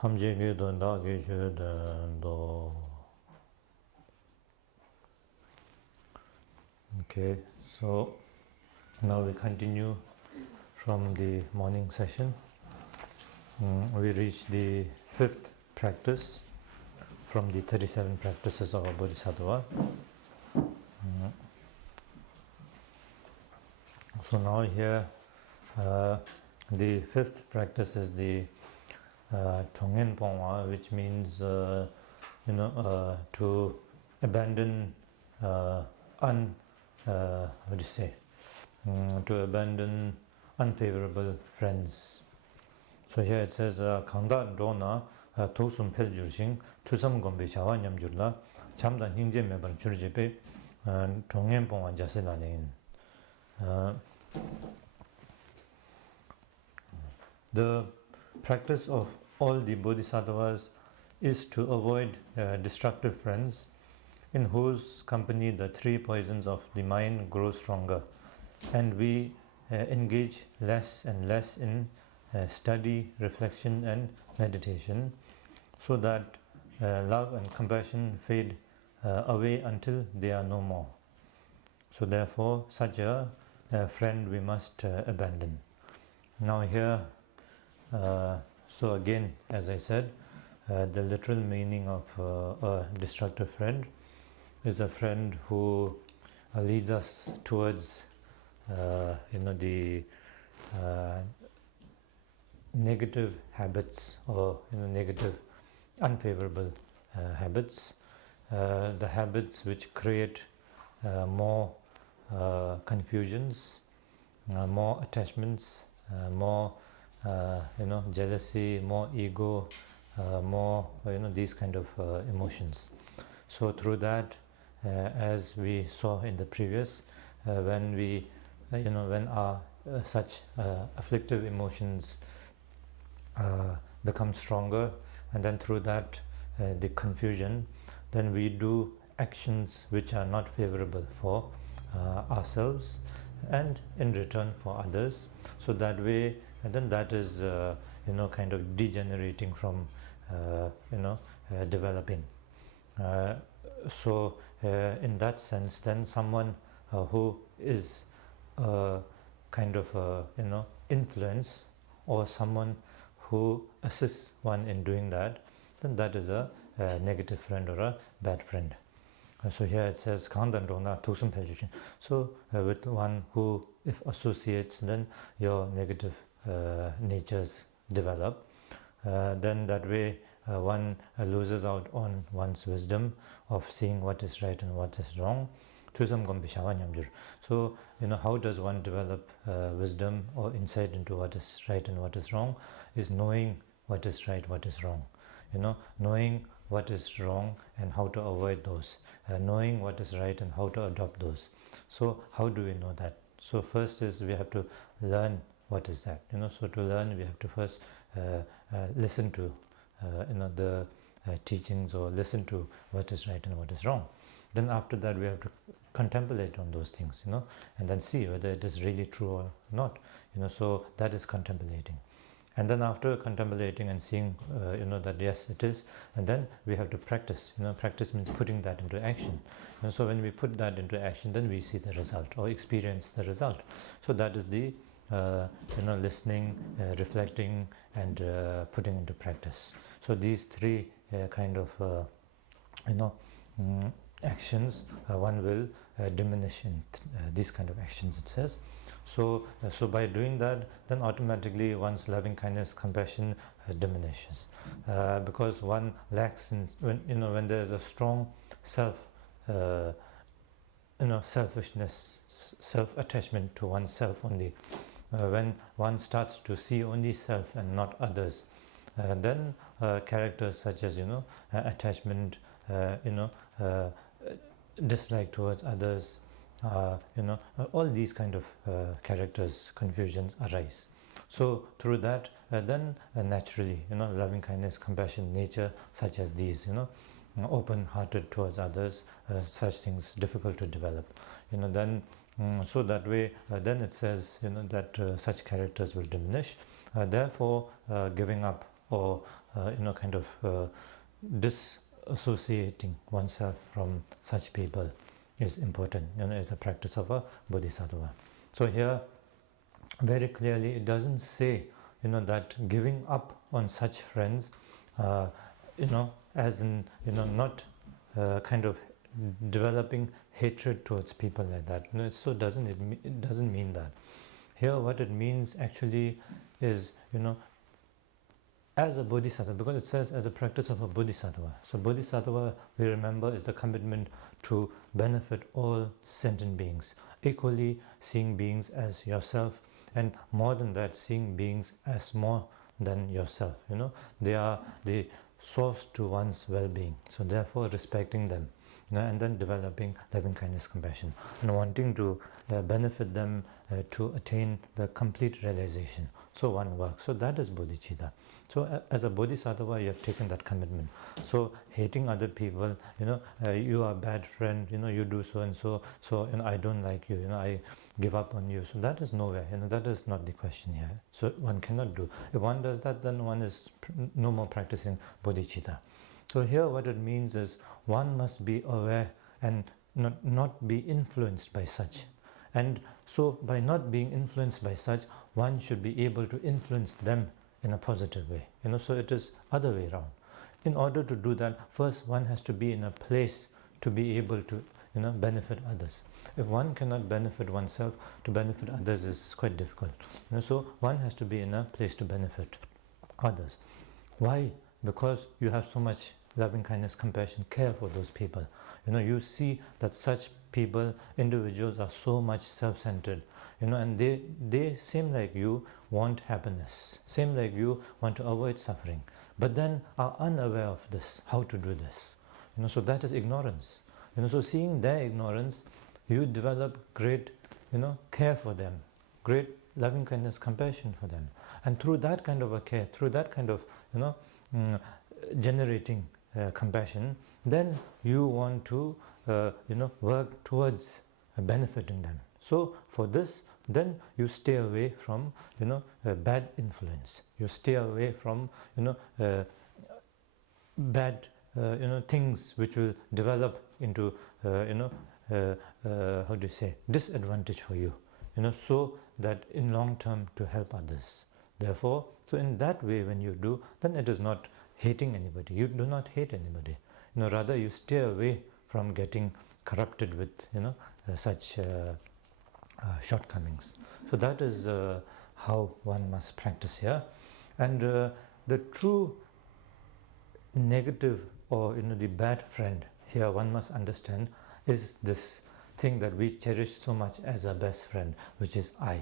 Okay, so now we continue from the morning session. We reach the 5th practice from the 37 practices of a Bodhisattva. So now here the 5th practice is the Tonghen Pongwa, which means to abandon to abandon unfavorable friends. So here it says Kanda Dona Tosum Peljurshing Tusam Gombe Shawanyam Jurla Chamdan Hingje Meban Churjepe Tonghen Pongwa Jasilanain. The practice of all the bodhisattvas is to avoid destructive friends in whose company the 3 poisons of the mind grow stronger, and we engage less and less in study, reflection and meditation, so that love and compassion fade away until they are no more. So therefore such a friend we must abandon. Now here so again, as I said, the literal meaning of a destructive friend is a friend who leads us towards the negative habits or negative unfavorable habits, the habits which create more confusions, more attachments, more jealousy, more ego, more these kind of emotions. So through that, as we saw in the previous, when we when our such afflictive emotions become stronger, and then through that the confusion, then we do actions which are not favorable for ourselves and in return for others. So that way, and then that is kind of degenerating from developing. So in that sense, then someone who is kind of influence, or someone who assists one in doing that, then that is a negative friend or a bad friend. So here it says Kandandona Tusum Peljushin. So with one who, if associates, then your negative natures develop. Then that way one loses out on one's wisdom of seeing what is right and what is wrong. So how does one develop wisdom or insight into what is right and what is wrong? Is knowing what is right, what is wrong. Knowing what is wrong and how to avoid those, knowing what is right and how to adopt those. So how do we know that? So first is we have to learn what is that. So to learn we have to first listen to the teachings, or listen to what is right and what is wrong. Then after that we have to contemplate on those things, and then see whether it is really true or not. So that is contemplating. And then after contemplating and seeing that yes it is, and then we have to practice. Practice means putting that into action. And so when we put that into action, then we see the result or experience the result. So that is the listening, reflecting and putting into practice. So these 3 kind of actions one will diminish in these kind of actions, it says. So by doing that, then automatically one's loving kindness, compassion diminishes, because one lacks in when there is a strong selfishness, self-attachment to oneself only. When one starts to see only self and not others, then characters such as attachment, dislike towards others, all these kind of characters, confusions arise. So through that, then naturally, loving kindness, compassion, nature such as these, open-hearted towards others, such things difficult to develop. Then so that way, then it says, that such characters will diminish. Therefore, giving up or kind of disassociating oneself from such people is important, as a practice of a bodhisattva. So here, very clearly, it doesn't say, that giving up on such friends, as in, not kind of developing hatred towards people like that. It doesn't mean that. Here, what it means actually is, as a bodhisattva, because it says as a practice of a bodhisattva. So bodhisattva, we remember, is the commitment to benefit all sentient beings, equally seeing beings as yourself, and more than that, seeing beings as more than yourself. They are the source to one's well-being. So therefore, respecting them, and then developing loving kindness, compassion, and wanting to benefit them to attain the complete realization. So one works. So that is bodhicitta. So as a bodhisattva, you have taken that commitment. So hating other people, you are a bad friend, you do so and so, I don't like you, I give up on you. So that is nowhere, that is not the question here. So one cannot do. If one does that, then one is no more practicing bodhicitta. So here what it means is one must be aware and not be influenced by such. And so by not being influenced by such, one should be able to influence them in a positive way. So it is other way around. In order to do that, first one has to be in a place to be able to benefit others. If one cannot benefit oneself, to benefit others is quite difficult. So one has to be in a place to benefit others. Why? Because you have so much loving kindness, compassion, care for those people. You see that such people, individuals, are so much self-centered, and they same like you want happiness, same like you want to avoid suffering, but then are unaware of this, how to do this. So that is ignorance. So seeing their ignorance, you develop great, care for them, great loving kindness, compassion for them, and through that kind of a care, through that kind of, generating compassion, then you want to, work towards benefiting them. So for this, then you stay away from, bad influence. You stay away from, bad, things which will develop into, how do you say, disadvantage for you, so that in long term to help others. Therefore, so in that way when you do, then it is not hating anybody. You do not hate anybody. Rather you stay away from getting corrupted with, such shortcomings. So that is how one must practice here. And the true negative, or the bad friend here, one must understand, is this thing that we cherish so much as our best friend, which is I.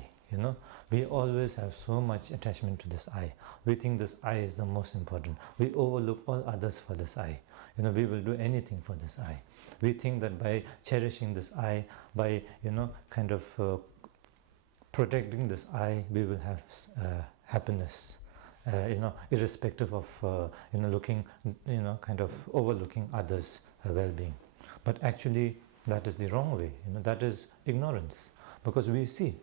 We always have so much attachment to this I. We think this I is the most important. We overlook all others for this I. We will do anything for this I. We think that by cherishing this I, by kind of protecting this I, we will have happiness. Irrespective of looking, kind of overlooking others' well-being. But actually, that is the wrong way. That is ignorance. Because we see,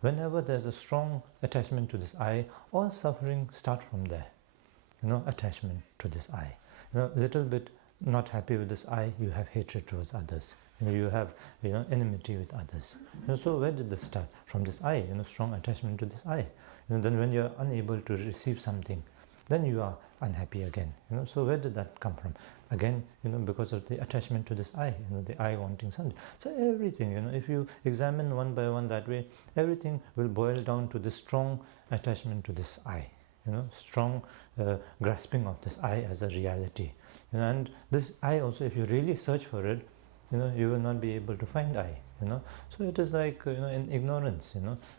whenever there's a strong attachment to this I, all suffering starts from there. Attachment to this I. Little bit not happy with this I, you have hatred towards others. You have, enmity with others. So where did this start? From this I, strong attachment to this I. Then when you're unable to receive something, then you are unhappy again. So where did that come from? Again, because of the attachment to this I, the I wanting something. So everything, if you examine one by one that way, everything will boil down to this strong attachment to this I, strong grasping of this I as a reality. And this I also, if you really search for it, you will not be able to find I. So it is like, in ignorance,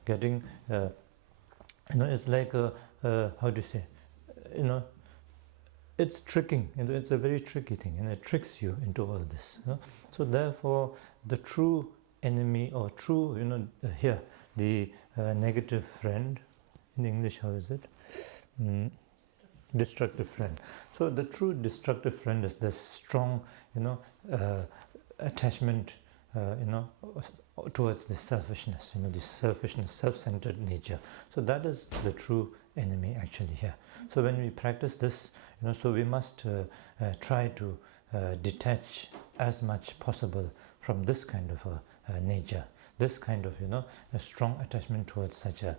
getting, it's like, how do you say, it's tricking, it's a very tricky thing, and it tricks you into all this. So therefore, the true enemy, or true, here, the negative friend, in English, how is it? Destructive friend. So the true destructive friend is this strong, attachment towards this selfishness, this selfishness, self-centered nature. So that is the true enemy actually here. So when we practice this, so we must try to detach as much possible from this kind of a nature, this kind of a strong attachment towards such a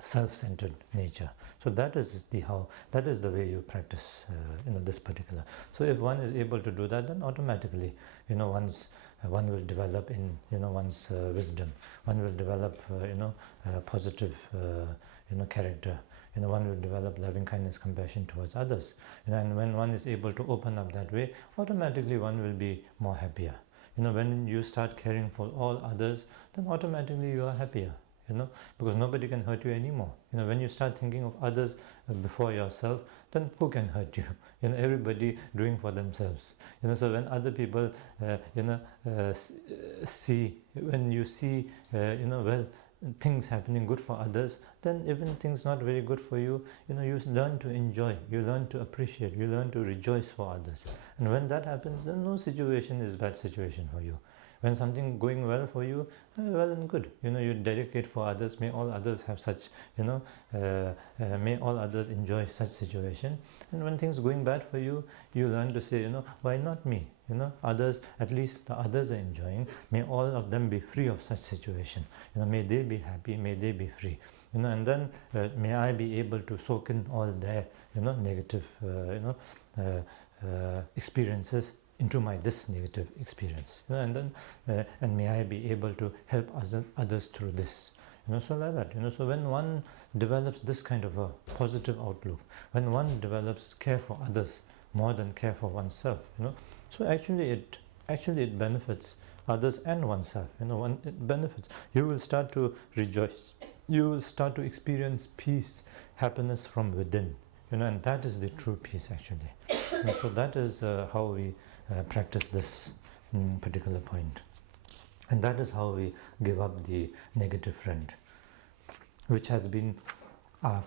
self-centered nature. So that is the way you practice this particular. So if one is able to do that, then automatically one will develop in one's wisdom, one will develop positive character, one will develop loving kindness, compassion towards others, and when one is able to open up that way, automatically one will be more happier. When you start caring for all others, then automatically you are happier, because nobody can hurt you anymore. When you start thinking of others before yourself, then who can hurt you? Everybody doing for themselves. So when other people see, when you see well, things happening good for others, then even things not very good for you, you learn to enjoy, you learn to appreciate, you learn to rejoice for others. And when that happens, then no situation is bad situation for you. When something going well for you, well and good, you dedicate for others, may all others have such, may all others enjoy such situation. And when things going bad for you, you learn to say, why not me? Others, at least the others are enjoying, may all of them be free of such situation. May they be happy, may they be free. And then may I be able to soak in all their, negative, experiences into this negative experience, and then and may I be able to help others through this, so like that. So when one develops this kind of a positive outlook, when one develops care for others more than care for oneself, so actually it benefits others and oneself. It benefits. You will start to rejoice. You will start to experience peace, happiness from within. And that is the true peace actually. So that is how we practice this particular point, and that is how we give up the negative friend, which has been our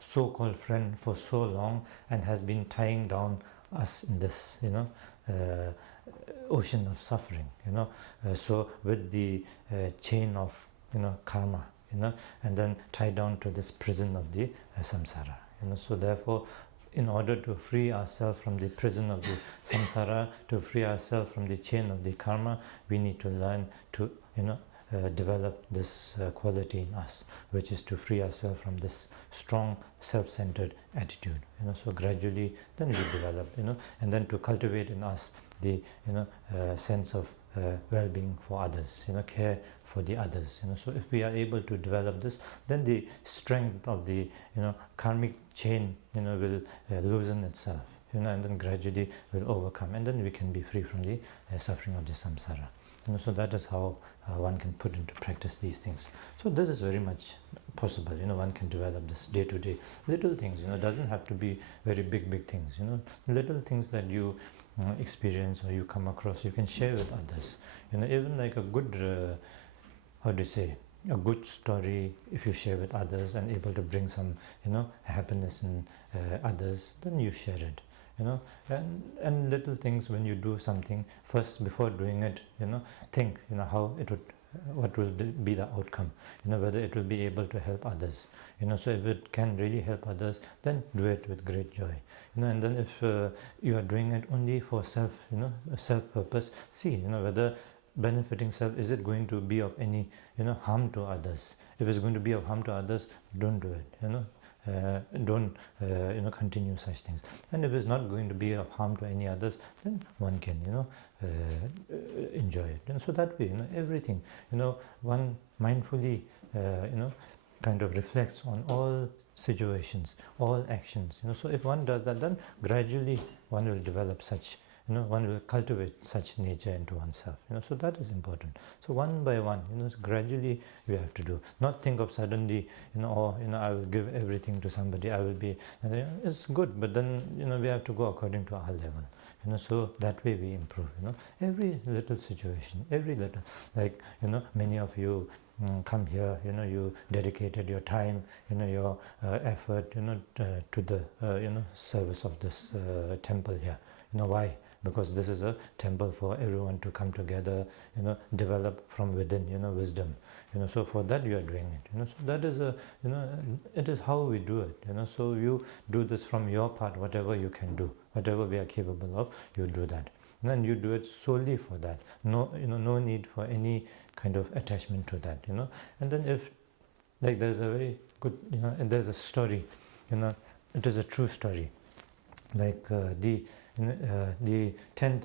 so-called friend for so long and has been tying down us in this ocean of suffering. So with the chain of karma, and then tied down to this prison of the samsara. So therefore, in order to free ourselves from the prison of the samsara, to free ourselves from the chain of the karma, we need to learn to develop this quality in us, which is to free ourselves from this strong self-centered attitude. So gradually then we develop, and then to cultivate in us the sense of well-being for others, care for the others. So if we are able to develop this, then the strength of the karmic chain will loosen itself, and then gradually will overcome, and then we can be free from the suffering of the samsara. So that is how one can put into practice these things. So this is very much possible. One can develop this day to day, little things. Doesn't have to be very big things. Little things that you experience or you come across, you can share with others. Even like a good how do you say, a good story, if you share with others and able to bring some happiness in others, then you share it. And little things, when you do something, first before doing it, think how it would, what will be the outcome, whether it will be able to help others. So if it can really help others, then do it with great joy. And then if you are doing it only for self, self purpose, see whether benefiting self, is it going to be of any harm to others? If it's going to be of harm to others, don't do it. Don't continue such things. And if it's not going to be of harm to any others, then one can enjoy it. And so that way, everything, one mindfully kind of reflects on all situations, all actions. So if one does that, then gradually one will develop such, one will cultivate such nature into oneself. So that is important. So one by one, gradually we have to do. Not think of suddenly, or I will give everything to somebody. I will be. It's good, but then we have to go according to our level. So that way we improve. Every little situation, every little, like many of you come here. You dedicated your time, your effort, to the service of this temple here. Why? because this is a temple for everyone to come together, develop from within, wisdom, so for that you are doing it, so that is a, it is how we do it, so you do this from your part, whatever you can do, whatever we are capable of, you do that. And you do it solely for that. No, no need for any kind of attachment to that, And then if, like, there's a very good, and there's a story, it is a true story. Like the 10th,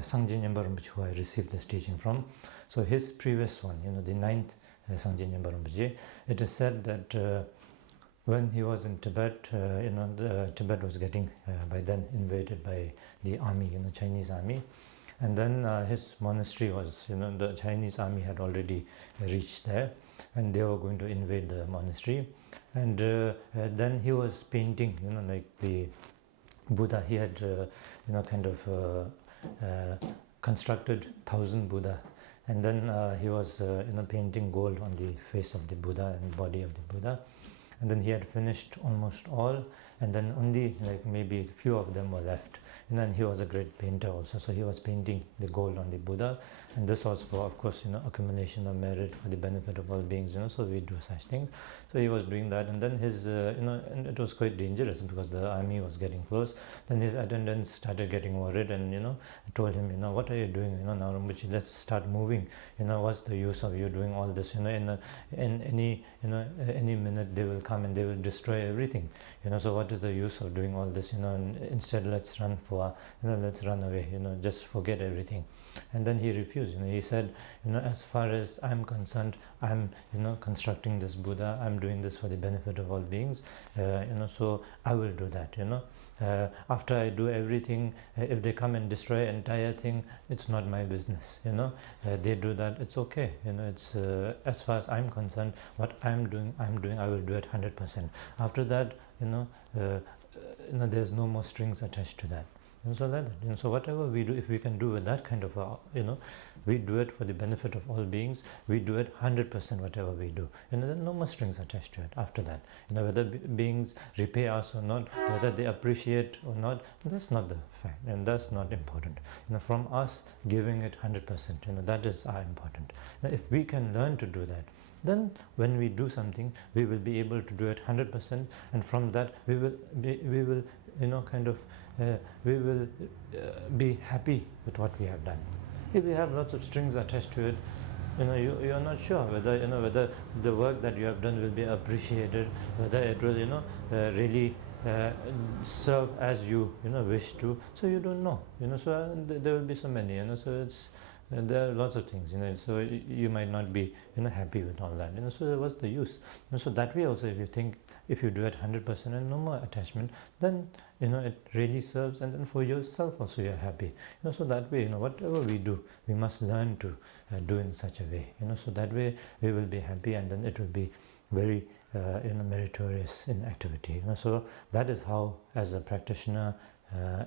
Sangjin Nyempa Rinpoche, who I received this teaching from. So his previous one, the 9th Sangjin Nyempa Rinpoche, it is said that when he was in Tibet, Tibet was getting by then invaded by the army, Chinese army, and then his monastery was, the Chinese army had already reached there, and they were going to invade the monastery, and then he was painting, like the Buddha. He had, kind of constructed 1,000 Buddha, and then he was, painting gold on the face of the Buddha and body of the Buddha. And then he had finished almost all, and then only like maybe a few of them were left. And he was a great painter also, so he was painting the gold on the Buddha, and this was for, of course, accumulation of merit for the benefit of all beings, so we do such things. So he was doing that, and then his, and it was quite dangerous because the army was getting close. Then his attendants started getting worried, and told him, what are you doing, now Rinpoche, let's start moving, what's the use of you doing all this, in any, any minute they will come and they will destroy everything, so what is the use of doing all this, and instead let's run for, let's run away, just forget everything. And then he refused, he said, as far as I'm concerned, I'm, constructing this Buddha, I'm doing this for the benefit of all beings, so I will do that, after I do everything, if they come and destroy entire thing, it's not my business, they do that, it's okay, it's, as far as I'm concerned, what I'm doing, I will do it 100%. After that, there's no more strings attached to that. And so that, so whatever we do, if we can do with that kind of, we do it for the benefit of all beings, we do it 100% whatever we do. There are no more strings attached to it after that. Whether beings repay us or not, whether they appreciate or not, that's not the fact, and that's not important. From us giving it 100%, that is our important. Now, if we can learn to do that, then when we do something, we will be able to do it 100%, and from that we will we will be happy with what we have done. If we have lots of strings attached to it, you are not sure whether whether the work that you have done will be appreciated, whether it will really serve as you wish to. So you don't know. So there will be so many. So it's. There are lots of things, so you might not be, happy with all that, so what's the use? So that way also, if you think, if you do it 100% and no more attachment, then, it really serves, and then for yourself also you're happy. So that way, whatever we do, we must learn to do in such a way, so that way we will be happy, and then it will be very, meritorious in activity. So that is how, as a practitioner,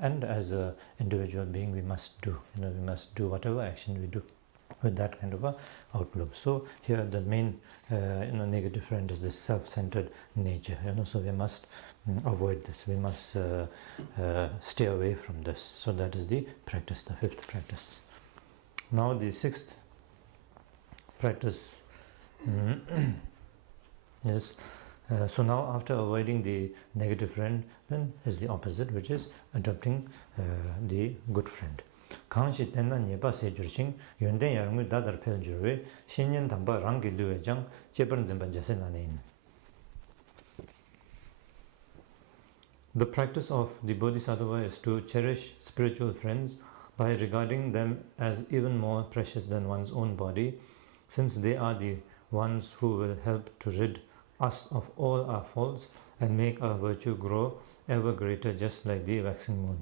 and as an individual being, we must do. We must do whatever action we do with that kind of a outlook. So here the main negative friend is this self-centered nature. So we must avoid this. We must stay away from this. So that is the practice, the fifth practice. Now the sixth practice is. So now, after avoiding the negative friend, then is the opposite, which is adopting the good friend. Kangshi tenna nyepa sejurching yonden yarmu dadar pel jurwe shinyen tamba rangi luwe jang chepan zimba jase nanein. The practice of the Bodhisattva is to cherish spiritual friends by regarding them as even more precious than one's own body, since they are the ones who will help to rid us of all our faults and make our virtue grow ever greater, just like the waxing moon.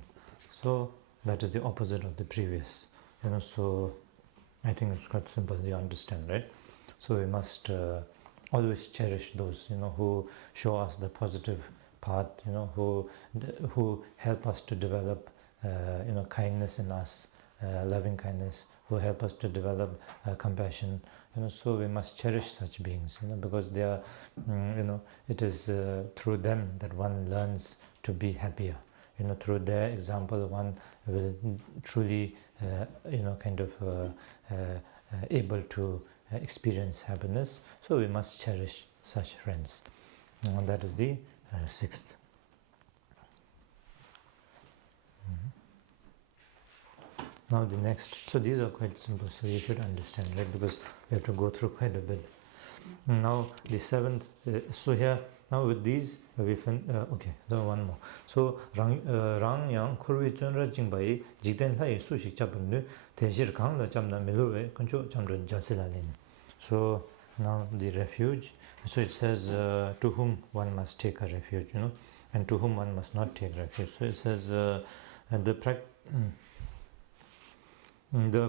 So that is the opposite of the previous. So I think it's quite simple, you understand, right? So we must always cherish those, who show us the positive path, who help us to develop, kindness in us, loving kindness, who help us to develop compassion. So we must cherish such beings, because they are, it is through them that one learns to be happier. through their example, one will truly, able to experience happiness. So we must cherish such friends. And that is the sixth. Now the next, so these are quite simple, so you should understand, right? Because we have to go through quite a bit. Now the seventh, so here, now with these, we find, one more. So, Rang Yang Kurvi Chunra Jingbai, Jiten Hai Sushi Chapun, Tejir Kang La Chamna Miluwe, Concho Chamrun Jasilalin. So, now the refuge. So it says to whom one must take a refuge, and to whom one must not take refuge. So it says the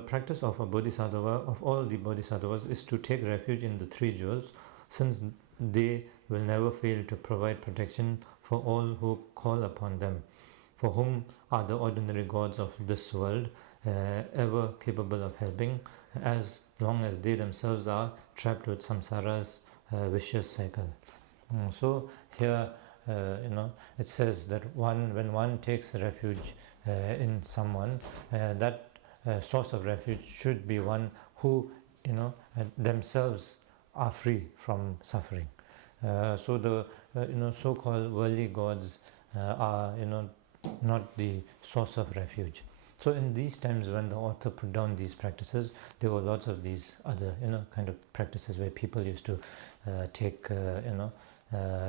practice of a bodhisattva, of all the bodhisattvas, is to take refuge in the three jewels, since they will never fail to provide protection for all who call upon them, for whom are the ordinary gods of this world ever capable of helping, as long as they themselves are trapped with samsara's vicious cycle. So here, it says that when one takes refuge in someone, that source of refuge should be one who, themselves are free from suffering. So the so-called worldly gods are not the source of refuge. So in these times when the author put down these practices, there were lots of these other kind of practices where people used to take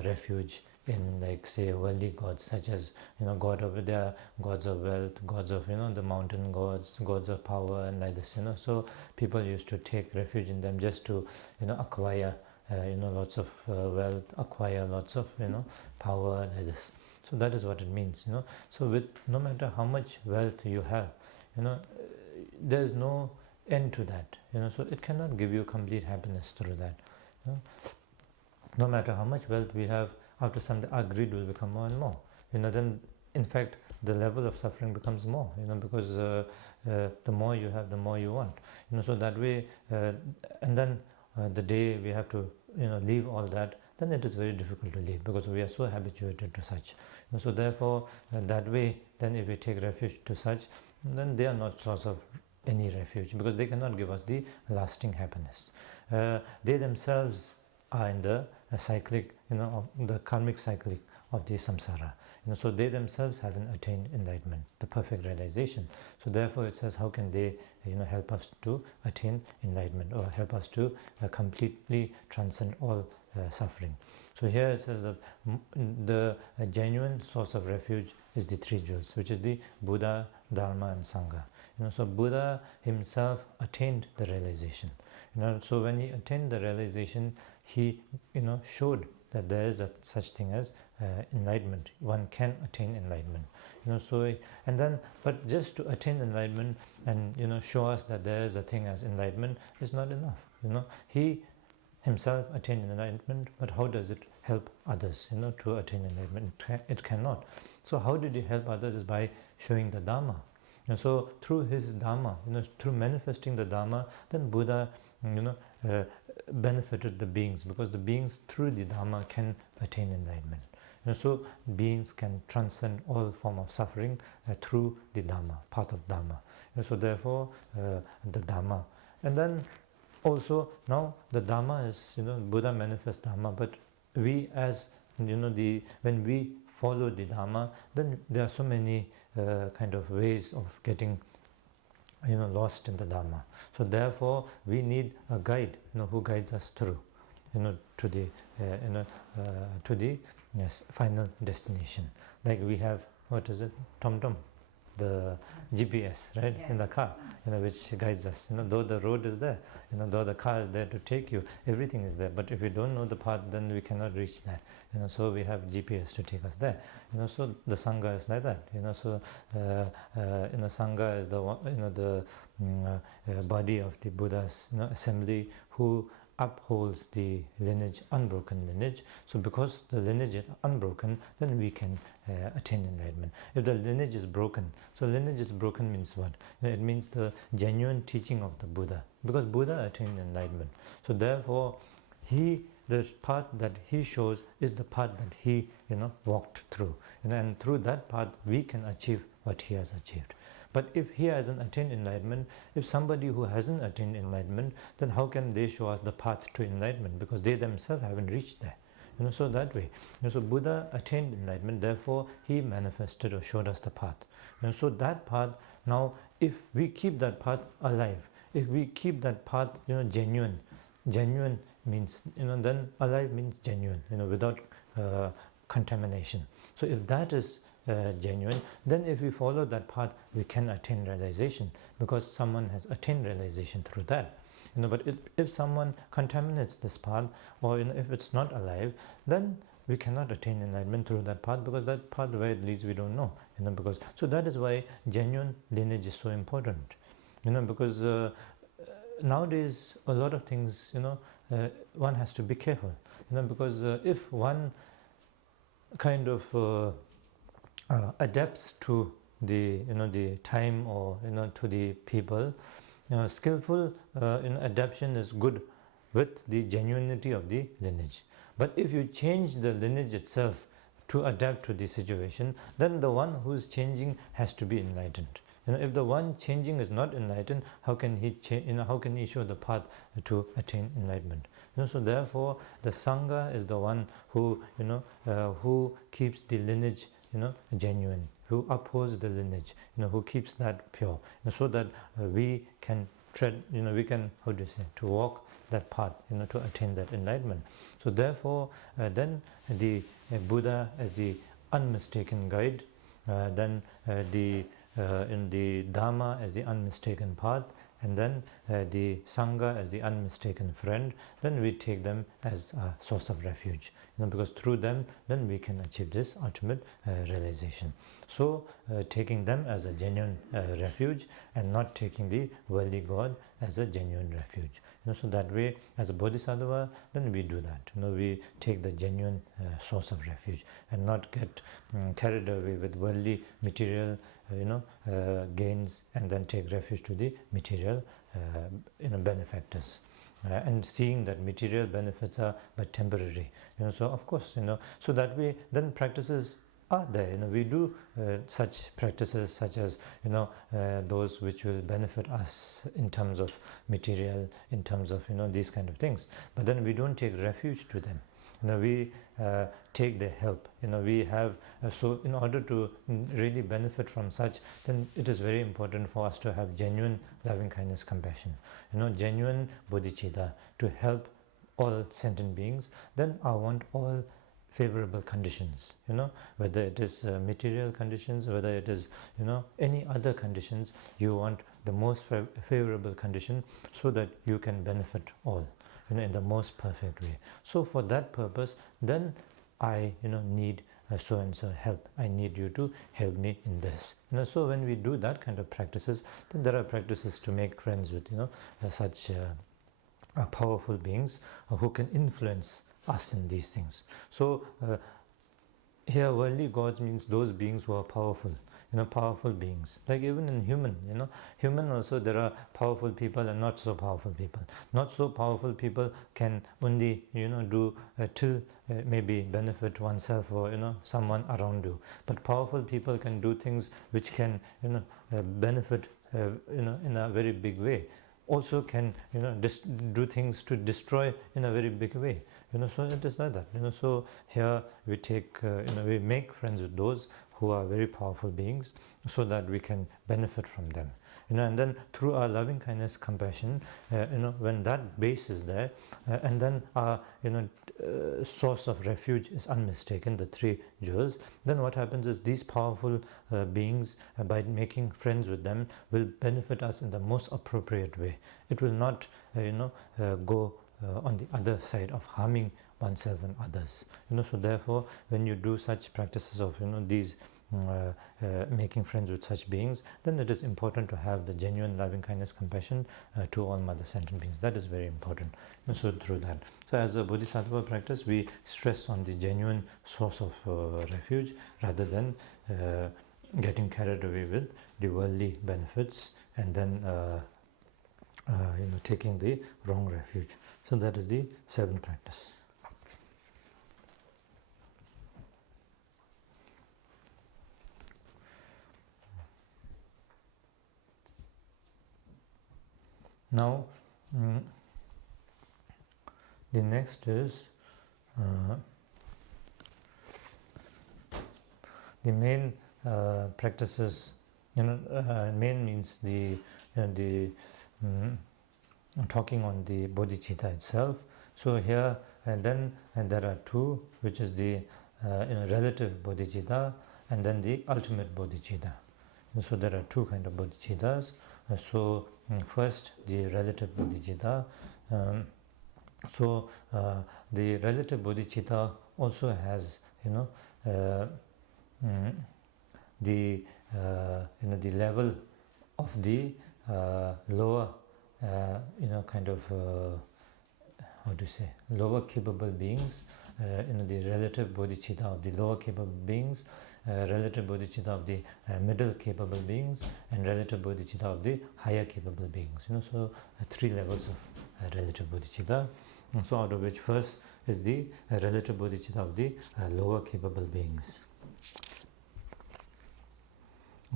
refuge in, like, say, worldly gods, such as gods of wealth, gods of the mountain gods, gods of power, and like this. So people used to take refuge in them just to acquire lots of wealth, acquire lots of power, and like this. So that is what it means. So with no matter how much wealth you have, there is no end to that. So it cannot give you complete happiness through that. No matter how much wealth we have, after some time our greed will become more and more. Then in fact the level of suffering becomes more. Because the more you have, the more you want. So that way, and then the day we have to leave all that, then it is very difficult to leave, because we are so habituated to such. So therefore, that way, then if we take refuge to such, then they are not source of any refuge, because they cannot give us the lasting happiness. They themselves are in the cyclic, of the karmic cyclic of the samsara. So they themselves haven't attained enlightenment, the perfect realization. So therefore it says, how can they help us to attain enlightenment, or help us to completely transcend all suffering. So here it says that the genuine source of refuge is the three jewels, which is the Buddha, Dharma, and Sangha. So Buddha himself attained the realization. So when he attained the realization, he showed that there is such thing as enlightenment. One can attain enlightenment. But just to attain enlightenment and show us that there is a thing as enlightenment is not enough. He himself attained enlightenment, but how does it help others to attain enlightenment? It cannot. So how did he help others? Is by showing the Dharma. So through his Dharma, through manifesting the Dharma, then Buddha benefited the beings, because the beings through the Dharma can attain enlightenment. So beings can transcend all form of suffering through the Dharma, path of Dharma. So therefore the Dharma. And then also now the Dharma is, Buddha manifests Dharma, but we as, when we follow the Dharma, then there are so many kind of ways of getting lost in the Dharma. So therefore we need a guide, who guides us through, to the final destination. Like we have, what is it, Tom, the GPS, right, in the car, which guides us. Though the road is there, though the car is there to take you, everything is there. But if we don't know the path, then we cannot reach that. So we have GPS to take us there. So the Sangha is like that. So Sangha is the the body of the Buddha's assembly, who upholds the lineage, unbroken lineage. So because the lineage is unbroken, then we can attain enlightenment. If the lineage is broken, so lineage is broken means what? It means the genuine teaching of the Buddha, because Buddha attained enlightenment. So therefore the path that he shows is the path that he walked through. And through that path we can achieve what he has achieved. But if he hasn't attained enlightenment, if somebody who hasn't attained enlightenment, then how can they show us the path to enlightenment? Because they themselves haven't reached there. So that way. So Buddha attained enlightenment, therefore he manifested or showed us the path. So that path, now if we keep that path alive, if we keep that path genuine means, then alive means genuine, without contamination. So if that is genuine, then if we follow that path, we can attain realization, because someone has attained realization through that. But if someone contaminates this path, or if it's not alive, then we cannot attain enlightenment through that path, because that path where it leads we don't know. Because so that is why genuine lineage is so important. Because nowadays a lot of things, one has to be careful. Because if one kind of adapts to the the time, or to the people, skillful adaptation is good with the genuinity of the lineage. But if you change the lineage itself to adapt to the situation, then the one who is changing has to be enlightened. If the one changing is not enlightened, how can he how can he show the path to attain enlightenment? So therefore the Sangha is the one who who keeps the lineage genuine, who upholds the lineage, who keeps that pure, so that we can tread, we can, how do you say, to walk that path, to attain that enlightenment. So therefore, then the Buddha as the unmistaken guide, then in the Dharma as the unmistaken path, and then the Sangha as the unmistaken friend, then we take them as a source of refuge, because through them then we can achieve this ultimate realization. So taking them as a genuine refuge, and not taking the worldly God as a genuine refuge. So that way, as a bodhisattva, then we do that. We take the genuine source of refuge, and not get carried away with worldly material gains, and then take refuge to the material benefactors, and seeing that material benefits are but temporary. So of course, so that way then practices are there. We do such practices, such as those which will benefit us in terms of material, in terms of these kind of things. But then we don't take refuge to them. We take their help. We have so in order to really benefit from such, then it is very important for us to have genuine loving kindness, compassion. Genuine bodhicitta to help all sentient beings. Then I want all favorable conditions, whether it is material conditions, whether it is any other conditions, you want the most favorable condition, so that you can benefit all in the most perfect way. So for that purpose, then I need so and so help. I need you to help me in this. So when we do that kind of practices, then there are practices to make friends with such powerful beings who can influence us in these things. So here worldly gods means those beings who are powerful, powerful beings. Like even in human also there are powerful people and not so powerful people. Not so powerful people can only do till maybe benefit oneself or someone around you. But powerful people can do things which can benefit in a very big way. Also can do things to destroy in a very big way. So it is like that. So here we take we make friends with those who are very powerful beings, so that we can benefit from them. And then through our loving kindness, compassion, when that base is there, and then our source of refuge is unmistaken, the three jewels, then what happens is these powerful beings, by making friends with them, will benefit us in the most appropriate way. It will not go on the other side of harming oneself and others. So therefore, when you do such practices of these making friends with such beings, then it is important to have the genuine loving kindness, compassion to all mother sentient beings. That is very important. So through that, so as a bodhisattva practice, we stress on the genuine source of refuge, rather than getting carried away with the worldly benefits, and then taking the wrong refuge. So that is the seventh practice. Now the next is the main practices. Main means the talking on the bodhicitta itself. So here and there are two, which is the relative bodhicitta and then the ultimate bodhicitta. So there are two kind of bodhicittas. So first the relative bodhicitta. The relative bodhicitta also has the level of the lower lower capable beings, the relative bodhicitta of the lower capable beings, relative bodhicitta of the middle capable beings, and relative bodhicitta of the higher capable beings. So three levels of relative bodhicitta. So out of which first is the relative bodhicitta of the lower capable beings.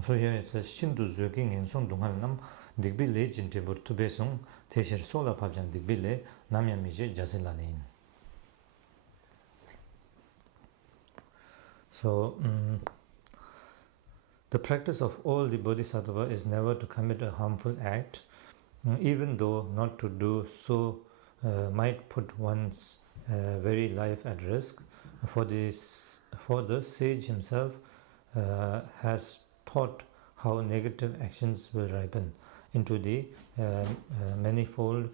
So here it says Shindu Zöking in Song Dunghal Nam Digbi Le Jintibur Tubesung Teshir Sola Pabjan Digbi Le Namyamije Jasilanin. So the practice of all the bodhisattva is never to commit a harmful act, even though not to do so might put one's very life at risk. For the sage himself has taught how negative actions will ripen into the manifold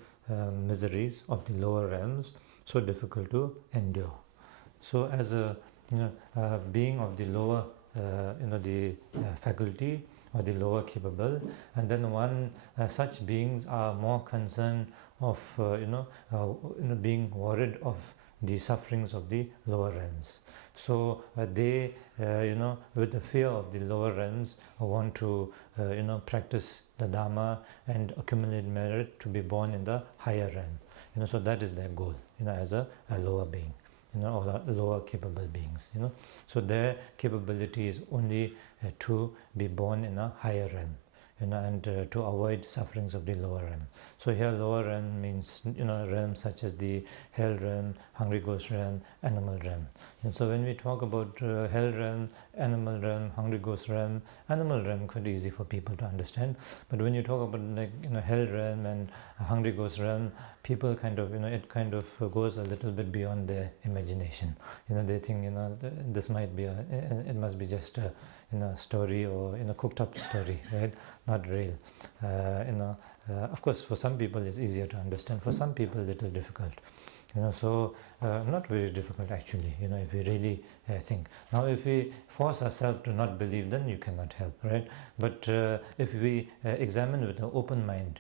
miseries of the lower realms, so difficult to endure. So as a being of the lower the faculty or the lower capable, and then such beings are more concerned of being worried of the sufferings of the lower realms. So they with the fear of the lower realms want to practice the Dharma and accumulate merit to be born in the higher realm. So that is their goal, as a lower being, or lower capable beings. So their capability is only to be born in a higher realm, and to avoid sufferings of the lower realm. So here lower realm means realms such as the hell realm, hungry ghost realm, animal realm. And so when we talk about hell realm, animal realm, hungry ghost realm, animal realm could be easy for people to understand. But when you talk about hell realm and hungry ghost realm, people kind of it goes a little bit beyond their imagination. They think this might be it must be just a story or cooked up story, right? Not real. Of course, for some people it's easier to understand. For some people, a little difficult. So not very difficult actually. If we really think. Now, if we force ourselves to not believe, then you cannot help, right? But if we examine with an open mind,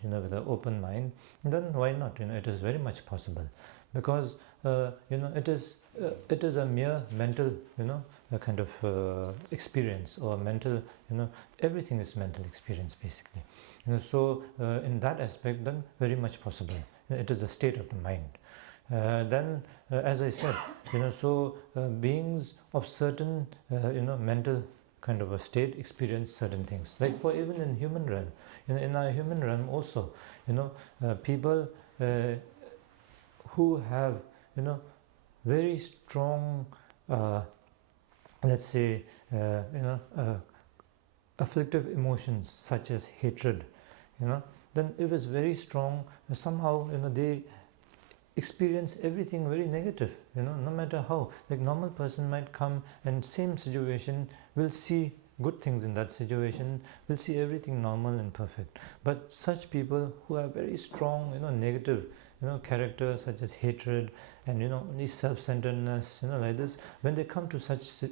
then why not? It is very much possible, because it is a mere mental, a kind of experience, or mental, everything is mental experience basically. So in that aspect, then very much possible. It is the state of the mind. Then, as I said, so beings of certain, mental kind of a state experience certain things. Like for even in human realm, in our human realm also, people who have, very strong, let's say, afflictive emotions such as hatred, then if it's very strong, somehow, they experience everything very negative, no matter how. Like normal person might come and same situation will see good things in that situation, will see everything normal and perfect. But such people who have very strong, negative, character such as hatred and only self-centeredness, like this, when they come to such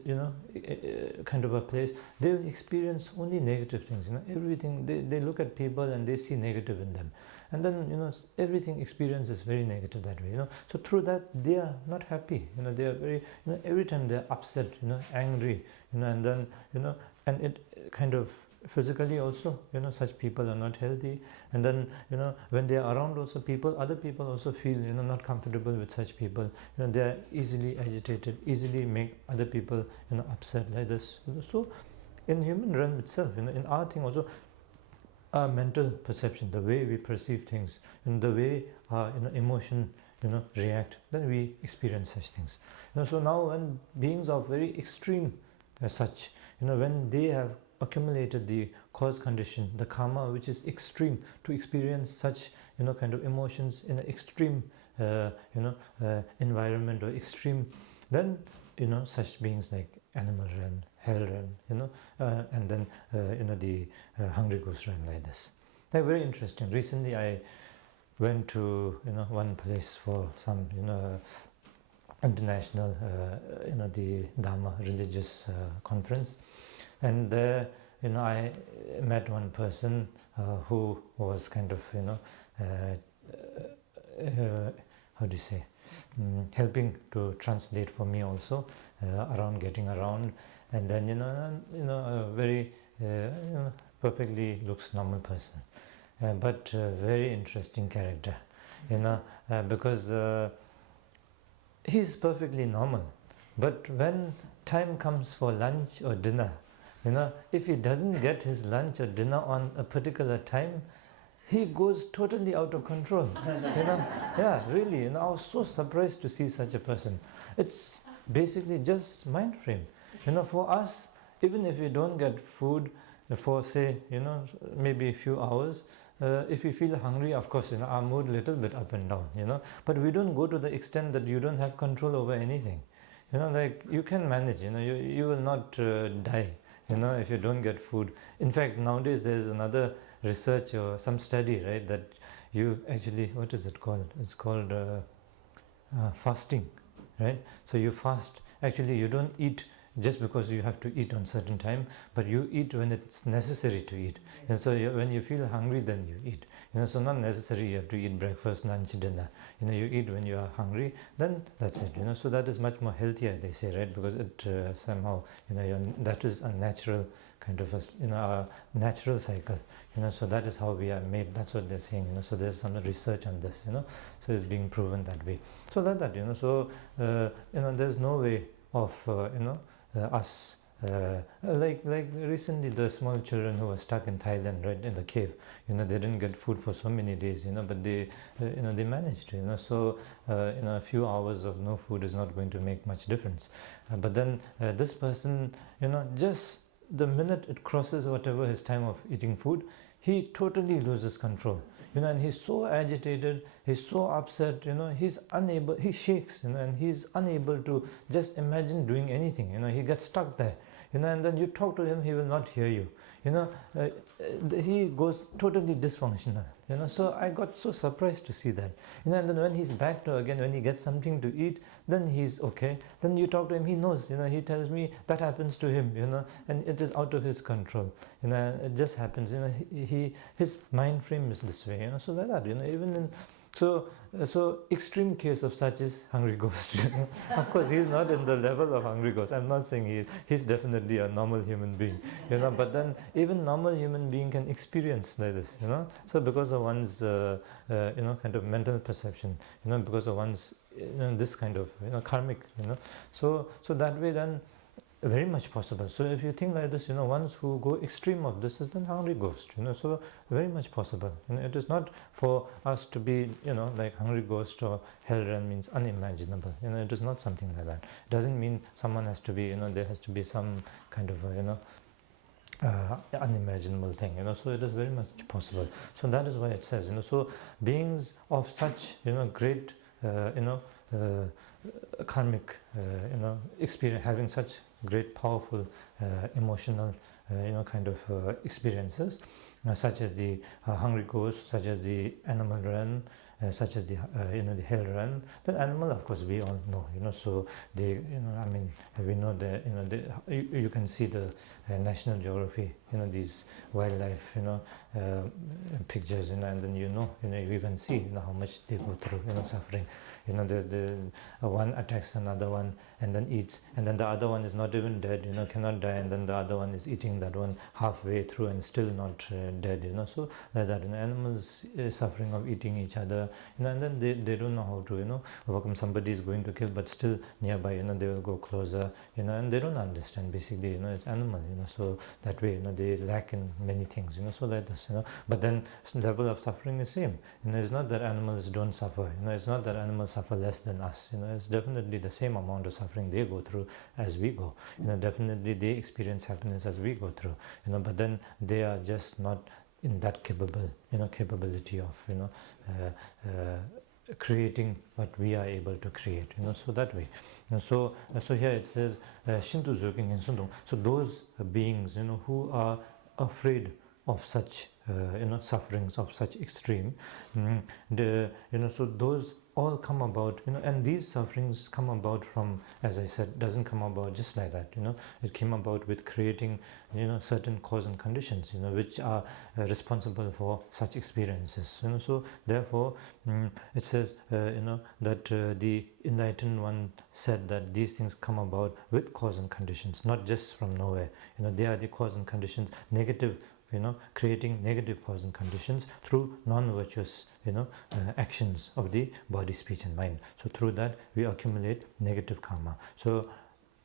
kind of a place, they will experience only negative things. Everything, they look at people and they see negative in them, and then everything experience is very negative that way. So through that they are not happy. They are very, every time they are upset, angry, and then and it kind of physically also, such people are not healthy. And then when they are around also other people also feel not comfortable with such people. They are easily agitated, easily make other people upset like this. So in human realm itself, in our thing also, our mental perception, the way we perceive things, and the way our emotion react, then we experience such things. So now when beings are very extreme as such, when they have accumulated the cause condition, the karma which is extreme to experience such kind of emotions in an extreme environment or extreme, then such beings like animal realm, hell realm, and then the hungry ghost realm like this. They're very interesting. Recently I went to one place for some international the Dharma religious conference, and there I met one person who was kind of how do you say, helping to translate for me also around getting around, and then a very perfectly looks normal person, but very interesting character, because he's perfectly normal, but when time comes for lunch or dinner, if he doesn't get his lunch or dinner on a particular time, he goes totally out of control. Yeah, really. I was so surprised to see such a person. It's basically just mind frame. For us, even if we don't get food for say maybe a few hours, if we feel hungry, of course our mood little bit up and down, but we don't go to the extent that you don't have control over anything. Like you can manage. You will not die if you don't get food. In fact, nowadays there is another research or some study, right, that you actually, what is it called? It's called fasting, right? So you fast. Actually, you don't eat just because you have to eat on certain time, but you eat when it's necessary to eat. And so when you feel hungry, then you eat. So not necessarily you have to eat breakfast, lunch, dinner. You eat when you are hungry, then that's it. So that is much more healthier, they say, right? Because it somehow that is a natural kind of a natural cycle. So that is how we are made. That's what they're saying. So there's some research on this. So it's being proven that way. So that so there's no way of us. Like recently the small children who were stuck in Thailand, right, in the cave, they didn't get food for so many days, but they they managed, so a few hours of no food is not going to make much difference, but then this person, just the minute it crosses whatever his time of eating food, he totally loses control, and he's so agitated, he's so upset, he's unable, he shakes, and he's unable to just imagine doing anything, he gets stuck there, and then you talk to him, he will not hear you, he goes totally dysfunctional, so I got so surprised to see that, and then when he's back to again, when he gets something to eat, then he's okay, then you talk to him, he knows, he tells me that happens to him, and it is out of his control, it just happens, his mind frame is this way, so like that, even in so extreme case of such is hungry ghost. Of course, he's not in the level of hungry ghost. I'm not saying he's definitely a normal human being, but then even normal human being can experience like this, So because of one's kind of mental perception, because of one's this kind of karmic, so that way then very much possible. So if you think like this, ones who go extreme of this is then hungry ghost, so very much possible. It is not for us to be, like hungry ghost or hell realm means unimaginable. It is not something like that. It doesn't mean someone has to be, there has to be some kind of unimaginable thing, so it is very much possible. So that is why it says, so beings of such, great, karmic, experience, having such great powerful emotional kind of experiences, such as the hungry ghost, such as the animal realm, such as the the hell realm. The animal, of course, we all know, so they, I mean, we know that, you can see the National Geography, these wildlife, pictures, and then you can see how much they go through, suffering. The one attacks another one and then eats, and then the other one is not even dead, cannot die, and then the other one is eating that one halfway through and still not dead, so like that, animals suffering of eating each other, and then they don't know how to, overcome. Somebody is going to kill, but still nearby, they will go closer, and they don't understand basically, it's animal, so that way, they lack in many things, so like this, but then level of suffering is same, it's not that animals don't suffer, it's not that animals suffer less than us, it's definitely the same amount of suffering they go through as we go, definitely they experience happiness as we go through, but then they are just not in that capability of creating what we are able to create, so that way. So here it says Shinto Zoking and Sundong. So those beings, who are afraid of such sufferings of such extreme, so those all come about, and these sufferings come about from, as I said, doesn't come about just like that, it came about with creating, certain cause and conditions, which are responsible for such experiences, so therefore it says, that the enlightened one said that these things come about with cause and conditions, not just from nowhere, they are the cause and conditions, negative, creating negative cause and conditions through non-virtuous, actions of the body, speech and mind. So through that we accumulate negative karma. So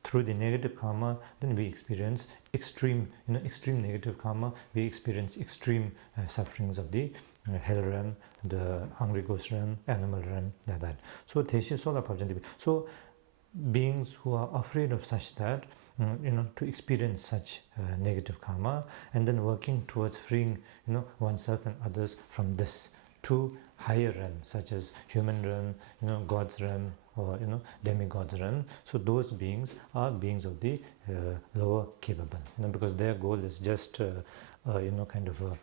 through the negative karma, then we experience extreme negative karma. We experience extreme sufferings of the hell realm, the hungry ghost realm, animal realm, like that. So so beings who are afraid of such that, to experience such negative karma, and then working towards freeing, oneself and others from this to higher realms such as human realm, God's realm, or demigod's realm. So those beings are beings of the lower capable, because their goal is just kind of a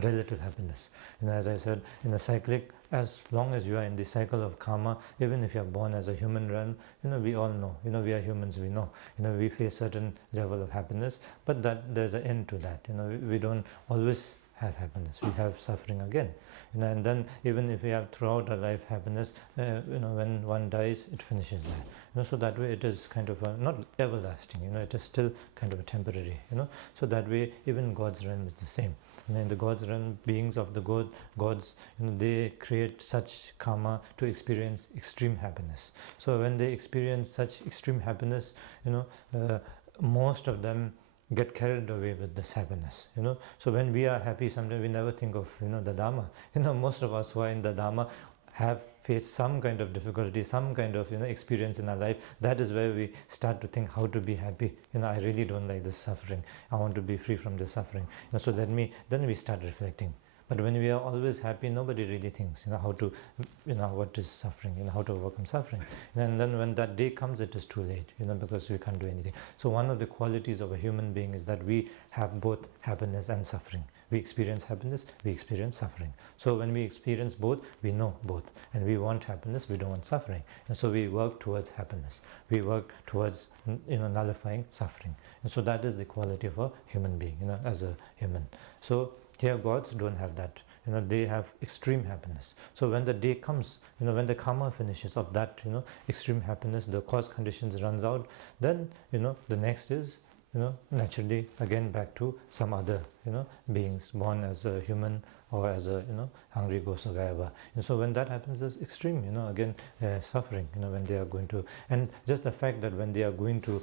relative happiness. As I said, in a cyclic, as long as you are in the cycle of karma, even if you are born as a human realm, we all know, we are humans, we know, we face certain level of happiness, but that there's an end to that. We don't always have happiness, we have suffering again, and then even if we have throughout our life happiness, when one dies, it finishes there, so that way it is kind of not everlasting, it is still kind of a temporary, so that way even God's realm is the same. In the God's realm, beings of the gods, they create such karma to experience extreme happiness. So when they experience such extreme happiness, most of them get carried away with this happiness, so when we are happy, sometimes we never think of the Dharma. Most of us who are in the Dharma have faced some kind of difficulty, some kind of experience in our life. That is where we start to think how to be happy. I really don't like this suffering, I want to be free from this suffering, so then we start reflecting. But when we are always happy, nobody really thinks how to what is suffering, how to overcome suffering. And then when that day comes, it is too late, because we can't do anything. So one of the qualities of a human being is that we have both happiness and suffering. We experience happiness, we experience suffering. So when we experience both, we know both, and we want happiness, we don't want suffering, and so we work towards happiness, we work towards nullifying suffering. And so that is the quality of a human being, as a human. So here gods don't have that, they have extreme happiness. So when the day comes, when the karma finishes of that extreme happiness, the cause conditions runs out, then the next is naturally again back to some other beings, born as a human or as a hungry ghost or whatever. And so when that happens, there's extreme again suffering when they are going to, and just the fact that when they are going to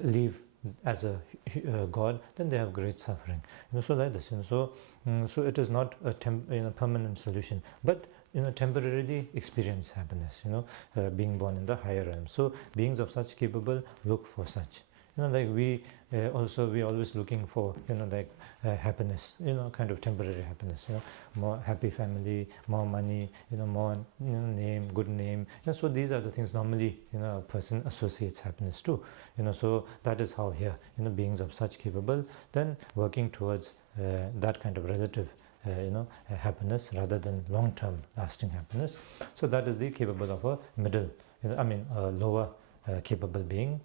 leave as a god, then they have great suffering, so like this, so it is not a permanent solution, but temporarily experience happiness, being born in the higher realm. So beings of such capable look for such, like we always looking for happiness, kind of temporary happiness, more happy family, more money, more name, good name. So these are the things normally a person associates happiness to, so that is how here beings of such capable then working towards that kind of relative happiness rather than long-term lasting happiness. So that is the capable of a middle, lower capable being.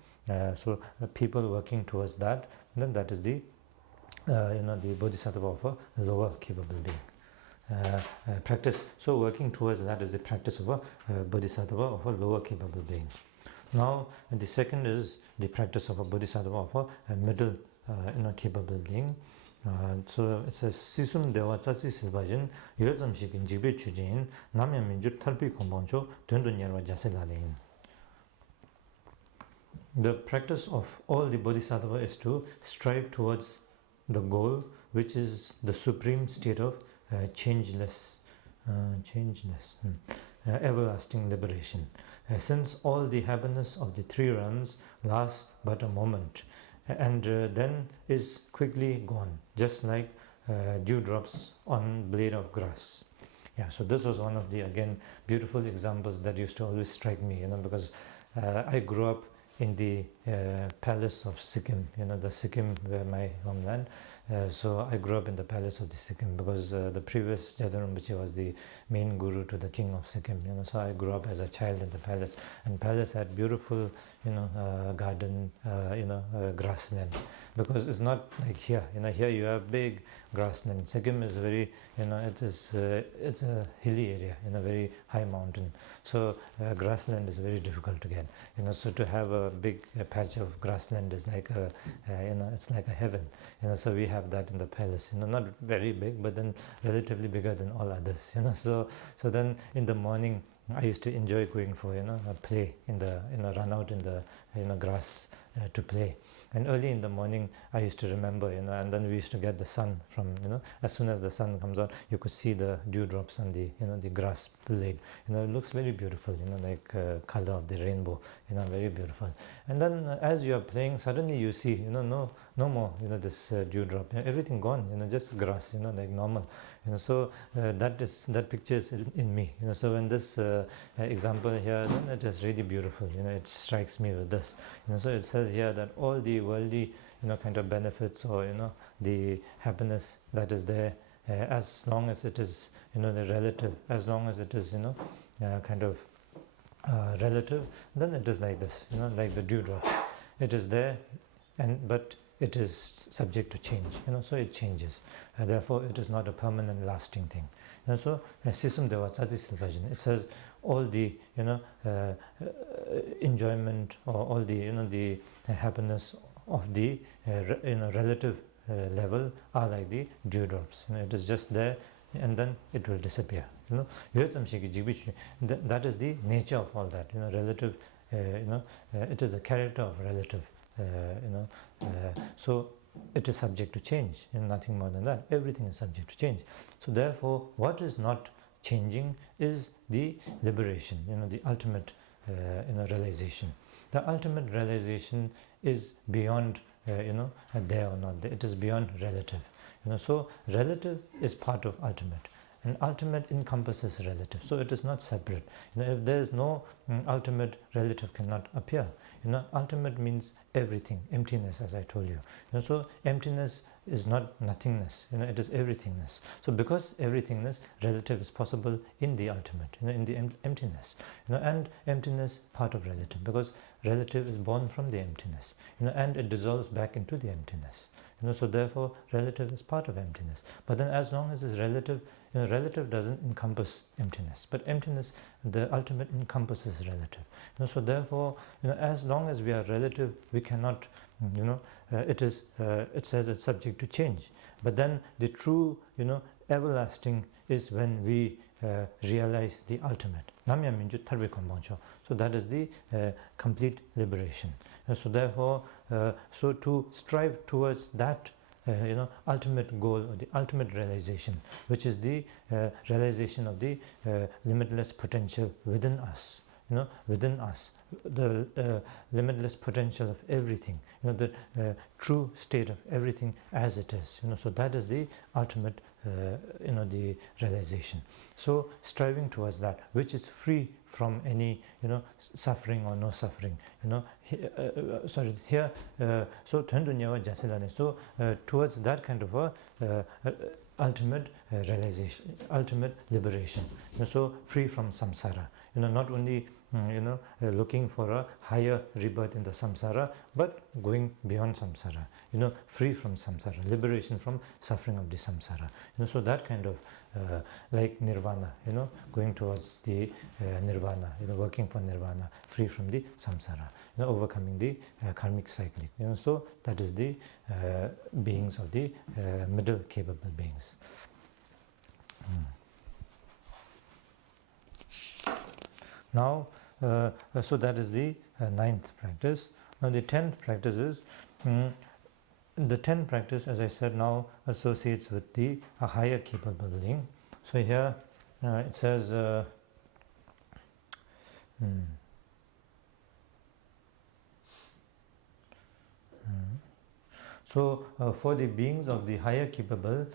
So people working towards that, then that is the the bodhisattva of a lower capable being. Practice. So working towards that is the practice of a bodhisattva of a lower capable being. Now the second is the practice of a bodhisattva of a middle capable being. So it says Sisum Dewa Tsatsi Silbajin, Yozamshik in Jibe Chujin, Namya Minjur Tarpi Kombancho, Tundun Yarwa Jaselalein. The practice of all the Bodhisattva is to strive towards the goal, which is the supreme state of everlasting liberation. Since all the happiness of the three realms lasts but a moment, and then is quickly gone, just like dewdrops on blade of grass. Yeah, so this was one of the, again, beautiful examples that used to always strike me, because I grew up in the palace of Sikkim, the Sikkim where my homeland. So I grew up in the palace of the Sikkim because the previous Gyalton Rinpoche was the main guru to the king of Sikkim. So I grew up as a child in the palace, and palace had beautiful, garden, grassland. Because it's not like here. Here you have big grassland. Sikkim is very, it's a hilly area, very high mountain. So grassland is very difficult to get. So to have a big patch of grassland is like a, it's like a heaven. So we have that in the palace. Not very big, but then relatively bigger than all others. So then in the morning I used to enjoy going for a play in the run out in the grass to play. And early in the morning, I used to remember, and then we used to get the sun from, as soon as the sun comes out, you could see the dewdrops on the, the grass blade. It looks very beautiful, like color of the rainbow, very beautiful. And then as you are playing, suddenly you see, no more, this dewdrop, everything gone, just grass, like normal. So that picture is in me. So when this example here, then it is really beautiful. It strikes me with this. So it says here that all the worldly, kind of benefits or the happiness that is there, as long as it is the relative, as long as it is kind of relative, then it is like this. Like the dewdrop, it is there, but it is subject to change, so it changes. Therefore, it is not a permanent, lasting thing. So, Sisum Dewa Tsati Silvajan, it says all the, enjoyment or all the, the happiness of the, relative level are like the dewdrops. It is just there, and then it will disappear. That is the nature of all that. Relative. It is the character of relative. So it is subject to change, nothing more than that. Everything is subject to change. So therefore, what is not changing is the liberation, the ultimate realization. The ultimate realization is beyond there or not there. It is beyond relative. So relative is part of ultimate, and ultimate encompasses relative, so it is not separate. If there is no ultimate, relative cannot appear. Ultimate means everything, emptiness, as I told you. So emptiness is not nothingness, it is everythingness. So because everythingness, relative is possible in the ultimate, in the emptiness. And emptiness part of relative, because relative is born from the emptiness, and it dissolves back into the emptiness. So therefore relative is part of emptiness. But then as long as it's relative, relative doesn't encompass emptiness, but emptiness, the ultimate, encompasses relative. So therefore, as long as we are relative, we cannot, it says it's subject to change. But then the true, everlasting is when we realize the ultimate. So that is the complete liberation. So therefore, so to strive towards that ultimate goal or the ultimate realization, which is the realization of the limitless potential within us, within us, the limitless potential of everything, the true state of everything as it is, so that is the ultimate, the realization. So striving towards that, which is free from any, suffering or no suffering, so towards that kind of a ultimate realization, ultimate liberation, so free from samsara, not only looking for a higher rebirth in the samsara, but going beyond samsara, free from samsara, liberation from suffering of the samsara. So that kind of like nirvana, going towards the nirvana, working for nirvana, free from the samsara, overcoming the karmic cyclic. So that is the beings of the middle capable beings. Now, so that is the ninth practice. Now the 10th practice is, the 10th practice, as I said, now associates with the a higher capable being. So here it says, so for the beings of the higher capability,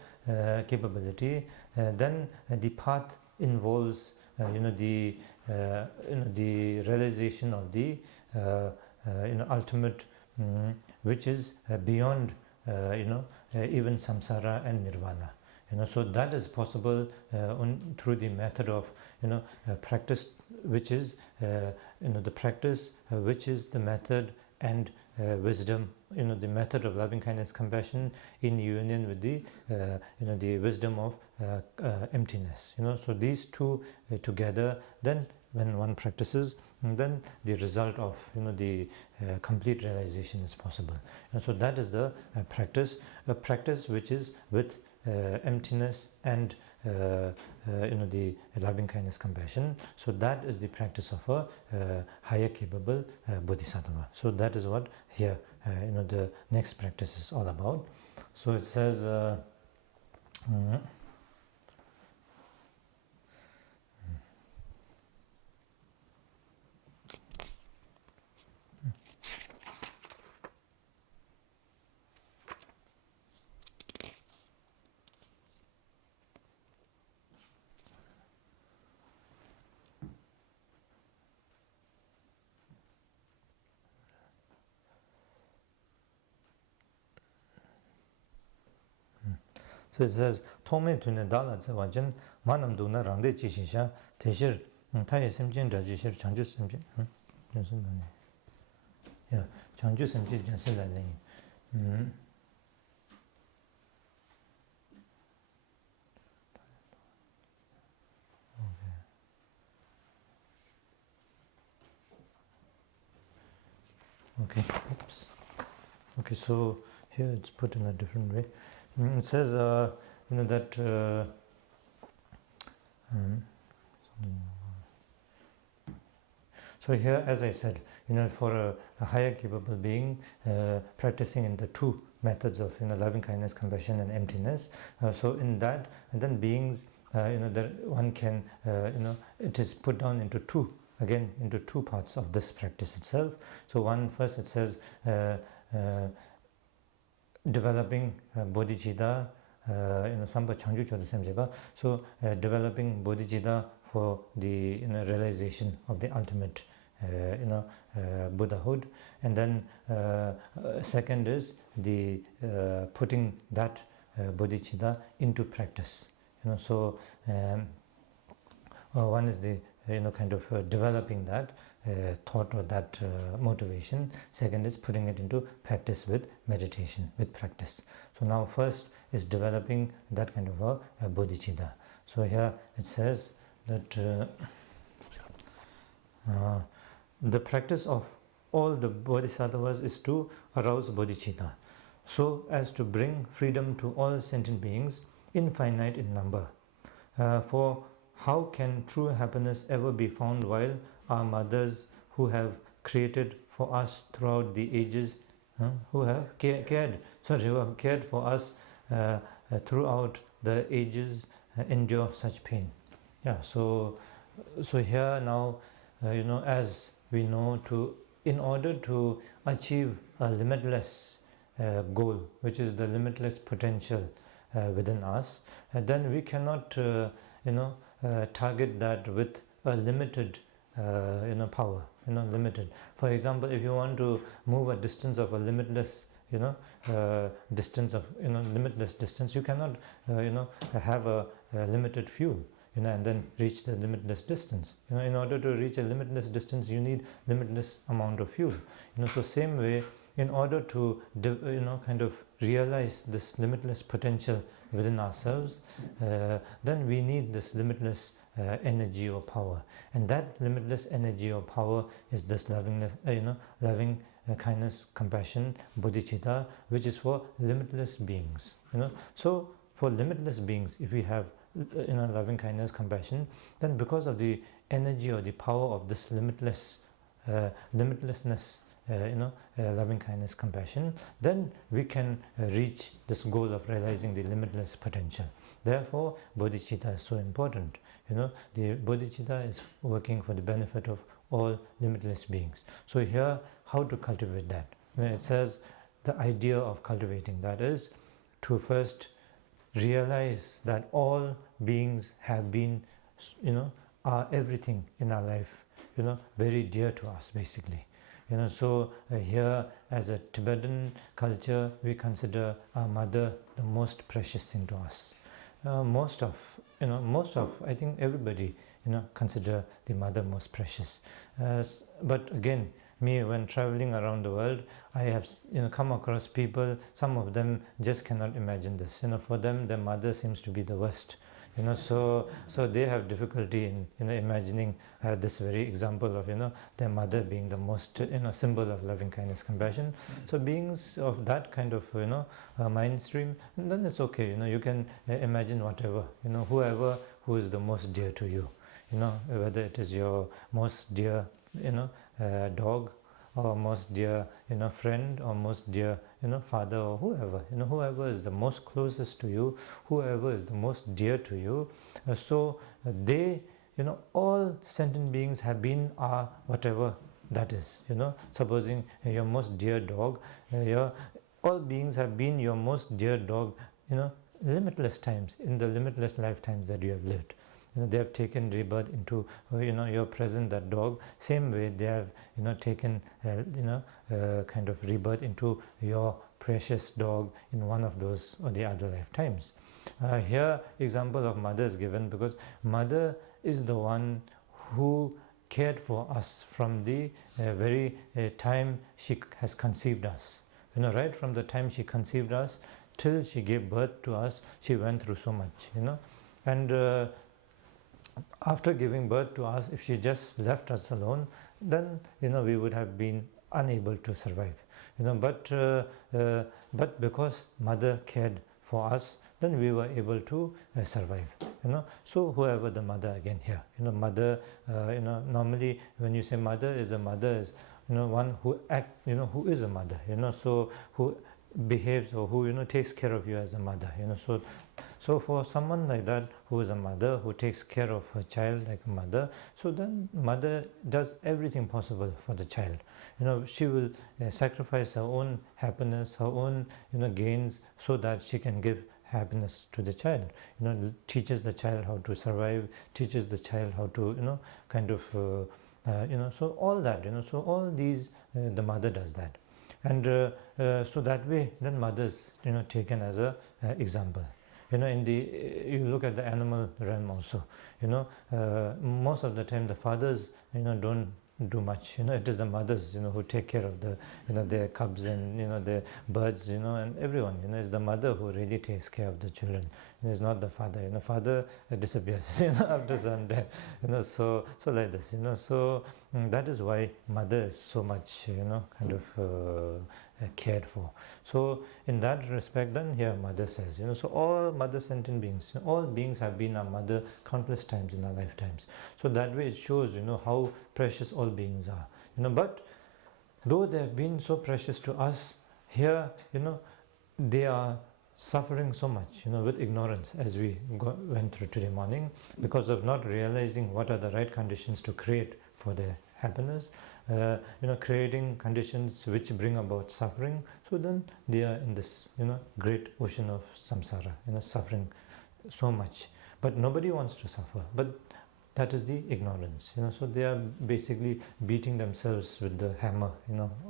then the path involves the realization of the ultimate, which is beyond even samsara and nirvana. So that is possible through the method of practice, which is the practice which is the method and wisdom, the method of loving kindness, compassion in union with the the wisdom of emptiness. So these two together, then when one practices, then the result of the complete realization is possible. And so that is the practice, a practice which is with emptiness and the loving kindness, compassion. So that is the practice of a higher capable bodhisattva. So that is what here the next practice is all about. So it says so it says Tome Tune Dala Tsewajan Manam Duna Rangde Chishisha Teshir Taye Simjin Rajishir Chanju Simjin yeah Chanju Simjin Jansilani. Okay, oops. Okay, so here it's put in a different way. It says, that so here, as I said, for a higher capable being, practicing in the two methods of loving kindness, compassion, and emptiness. So in that, and then beings, that one can, it is put down into two. Again, into two parts of this practice itself. So one, first it says developing bodhicitta, samba changju choda semjeba. So developing bodhicitta for the realization of the ultimate Buddhahood, and then second is the putting that bodhicitta into practice. So one is the kind of developing that thought or that motivation. Second is putting it into practice with meditation, with practice. So now first is developing that kind of a bodhicitta. So here it says that the practice of all the bodhisattvas is to arouse bodhicitta, so as to bring freedom to all sentient beings, infinite in number. For how can true happiness ever be found while our mothers, who have created for us throughout the ages, who have cared for us throughout the ages, endure such pain? Yeah. So here now, as we know, in order to achieve a limitless goal, which is the limitless potential within us, then we cannot target that with a limited power, limited. For example, if you want to move a distance of a limitless distance of limitless distance, you cannot have a limited fuel. and then reach the limitless distance. In order to reach a limitless distance, you need limitless amount of fuel. So same way, in order to kind of realize this limitless potential within ourselves, then we need this limitless energy or power, and that limitless energy or power is this loving kindness, compassion, bodhicitta, which is for limitless beings. So for limitless beings, if we have loving kindness, compassion, then because of the energy or the power of this limitlessness, loving kindness, compassion, then we can reach this goal of realizing the limitless potential. Therefore, bodhicitta is so important. The bodhicitta is working for the benefit of all limitless beings. So here, how to cultivate that? It says the idea of cultivating that is to first realize that all beings have been, are everything in our life, very dear to us, basically. So here, as a Tibetan culture, we consider our mother the most precious thing to us. Most of I think everybody consider the mother most precious. But again, me, when traveling around the world, I have come across people, some of them just cannot imagine this. For them, their mother seems to be the worst. So they have difficulty in imagining this very example of their mother being the most symbol of loving kindness, compassion. So beings of that kind of mind stream, then it's okay. You can imagine whatever, whoever who is the most dear to you. Whether it is your most dear dog, or most dear friend, or most dear father, or whoever, whoever is the most closest to you, whoever is the most dear to you. So they, all sentient beings have been whatever that is. Supposing your most dear dog, all beings have been your most dear dog, limitless times, in the limitless lifetimes that you have lived. They have taken rebirth into your present, that dog. Same way they have taken kind of rebirth into your precious dog in one of those or the other lifetimes. Here example of mother is given because mother is the one who cared for us from the very time she has conceived us. Right from the time she conceived us till she gave birth to us, she went through so much. And after giving birth to us, if she just left us alone, then we would have been unable to survive. But because mother cared for us, then we were able to survive. So whoever the mother again here, mother, normally when you say mother is one who who is a mother, so who behaves or who takes care of you as a mother. So for someone like that, who is a mother, who takes care of her child like a mother, so then mother does everything possible for the child. She will sacrifice her own happiness, her own gains, so that she can give happiness to the child. Teaches the child how to survive, teaches the child how to kind of so all that, so all these the mother does that. And so that way, then mother is taken as a example. You look at the animal realm also. Most of the time the fathers don't do much. It is the mothers who take care of the their cubs and their birds and everyone. It's the mother who really takes care of the children. It's not the father. Father disappears after some time. So like this. So that is why mother is so much kind of cared for. So in that respect, then here mother says, so all mother sentient beings, all beings have been our mother countless times in our lifetimes. So that way it shows, how precious all beings are. But though they have been so precious to us, here, they are suffering so much, with ignorance, as we went through today morning, because of not realizing what are the right conditions to create for their happiness. Creating conditions which bring about suffering. So then they are in this, great ocean of samsara, suffering so much. But nobody wants to suffer. But that is the ignorance. So they are basically beating themselves with the hammer,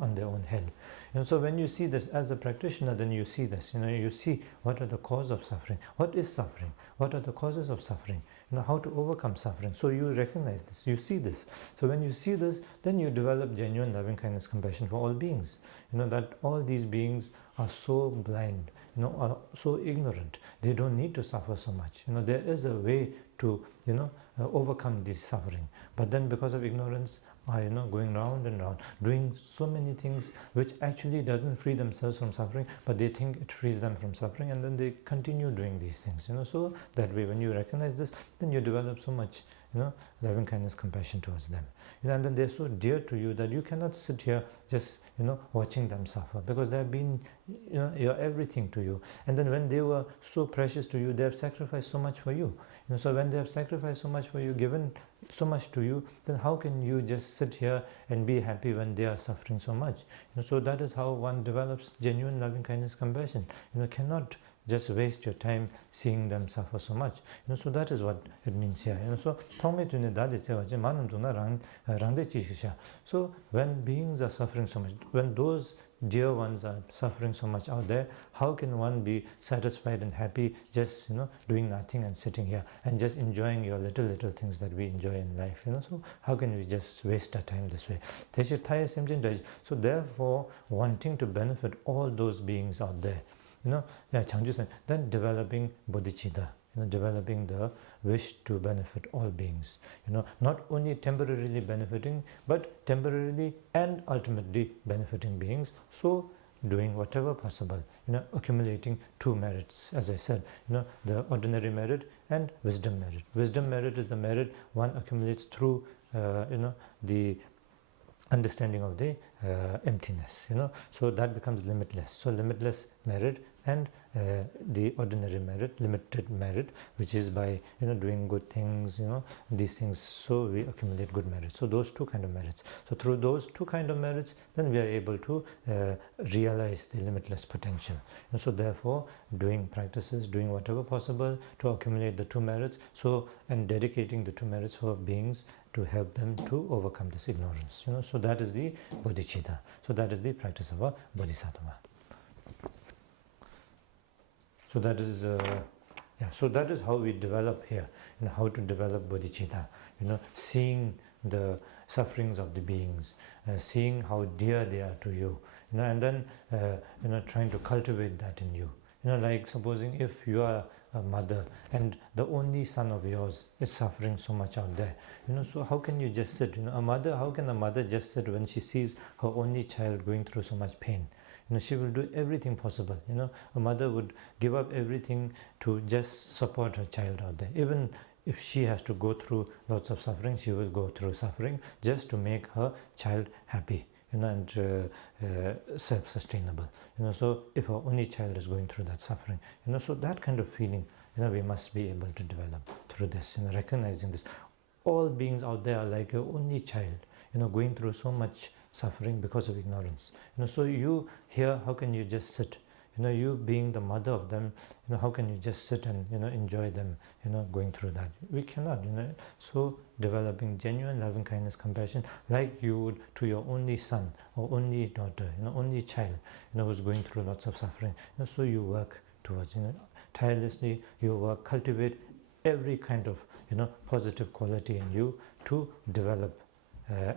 on their own head. So when you see this as a practitioner, then you see this. You see what are the cause of suffering. What is suffering? What are the causes of suffering? how to overcome suffering. So you recognize this, you see this. So when you see this, then you develop genuine loving kindness, compassion for all beings. That all these beings are so blind, are so ignorant. They don't need to suffer so much. There is a way to, overcome this suffering. But then because of ignorance, are going round and round, doing so many things which actually doesn't free themselves from suffering, but they think it frees them from suffering, and then they continue doing these things. So that way, when you recognize this, then you develop so much loving kindness, compassion towards them. And then they're so dear to you that you cannot sit here just watching them suffer, because they have been you're everything to you. And then when they were so precious to you, they have sacrificed so much for you. So when they have sacrificed so much for you, given so much to you, then how can you just sit here and be happy when they are suffering so much? So that is how one develops genuine loving kindness, compassion. Cannot just waste your time seeing them suffer so much. So that is what it means here. So when beings are suffering so much, when those dear ones are suffering so much out there, how can one be satisfied and happy just doing nothing and sitting here and just enjoying your little things that we enjoy in life? So how can we just waste our time this way? So therefore, wanting to benefit all those beings out there, then developing bodhicitta, developing the wish to benefit all beings, not only temporarily benefiting, but temporarily and ultimately benefiting beings. So doing whatever possible, accumulating two merits, as I said, the ordinary merit and wisdom merit. Wisdom merit is the merit one accumulates through the understanding of the emptiness, so that becomes limitless. So limitless merit and the ordinary merit, limited merit, which is by doing good things, these things, so we accumulate good merits. So those two kind of merits. So through those two kind of merits, then we are able to realize the limitless potential. And so therefore, doing practices, doing whatever possible to accumulate the two merits, so and dedicating the two merits for beings to help them to overcome this ignorance. So that is the bodhicitta. So that is the practice of a bodhisattva. So that is so that is how we develop here, how to develop bodhicitta. Seeing the sufferings of the beings, seeing how dear they are to you, and then trying to cultivate that in you. Like supposing if you are a mother and the only son of yours is suffering so much out there, so how can you just sit? How can a mother just sit when she sees her only child going through so much pain? She will do everything possible. A mother would give up everything to just support her child out there. Even if she has to go through lots of suffering, she will go through suffering just to make her child happy, and self-sustainable. So if her only child is going through that suffering, so that kind of feeling, we must be able to develop through this, recognizing this. All beings out there are like your only child, going through so much suffering because of ignorance. So you here, how can you just sit? You being the mother of them, how can you just sit and enjoy them, going through that? We cannot, So developing genuine loving kindness, compassion, like you would to your only son or only daughter, only child, who's going through lots of suffering. So you work towards, tirelessly. You work, cultivate every kind of, positive quality in you to develop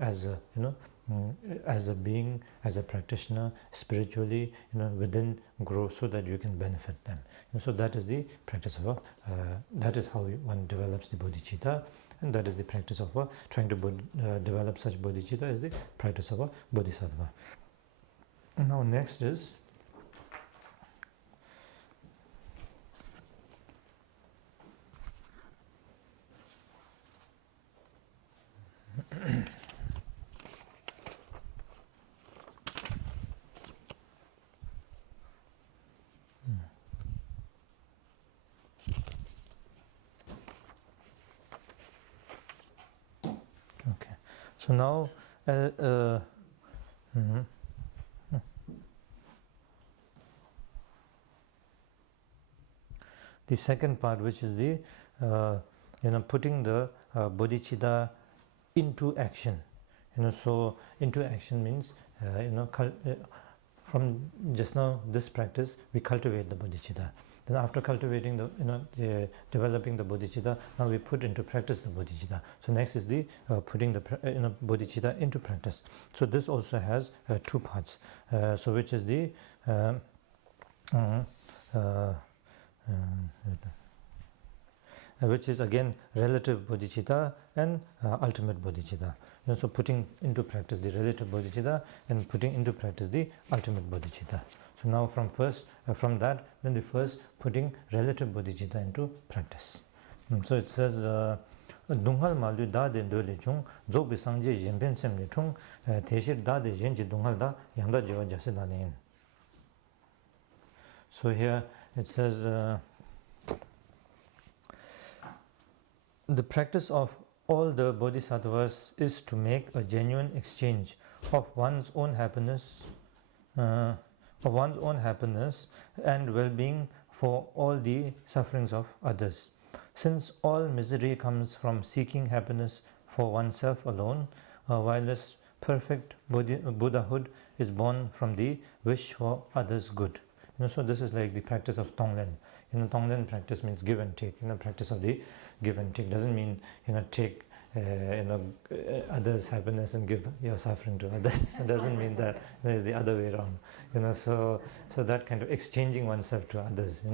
as a being, as a practitioner, spiritually, within, grow so that you can benefit them. So that is the practice of that is how one develops the bodhicitta, and that is the practice of trying to develop such bodhicitta is the practice of a bodhisattva. Now next is okay. So now the second part, which is the putting the bodhicitta into action. So into action means from just now this practice we cultivate the bodhicitta, Then after cultivating developing the bodhicitta, now we put into practice the bodhicitta. So next is the putting the bodhicitta into practice. So this also has two parts. So which is the which is again relative bodhicitta and ultimate bodhicitta. So putting into practice the relative bodhicitta and putting into practice the ultimate bodhicitta. So now from that, then the first putting relative bodhicitta into practice. So it says dunghal malu da de dole chung zo bisangje yemben semne chung teshir da de jenji dunghal da yanda jiwa jase danin. So here it says the practice of all the bodhisattvas is to make a genuine exchange of one's own happiness and well-being for all the sufferings of others. Since all misery comes from seeking happiness for oneself alone, while this perfect Buddhahood is born from the wish for others' good. So this is like the practice of Tonglen. Tonglen practice means give and take. Practice of the give and take doesn't mean take others' happiness and give your suffering to others. It doesn't mean that. It's the other way around. So that kind of exchanging oneself to others.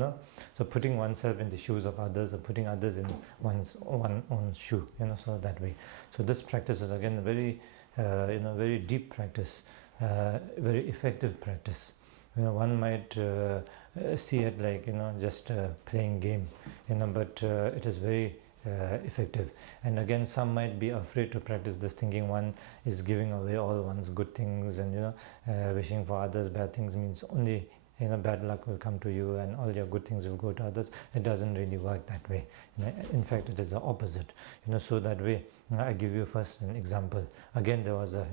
So putting oneself in the shoes of others or putting others in one's own shoe. So that way. So this practice is again a very very deep practice, very effective practice. One might see it like just playing game, but it is very effective. And again, some might be afraid to practice this, thinking one is giving away all one's good things, and wishing for others bad things means only bad luck will come to you and all your good things will go to others. It doesn't really work that way. In fact, it is the opposite. So that way, I give you first an example. Again, there was a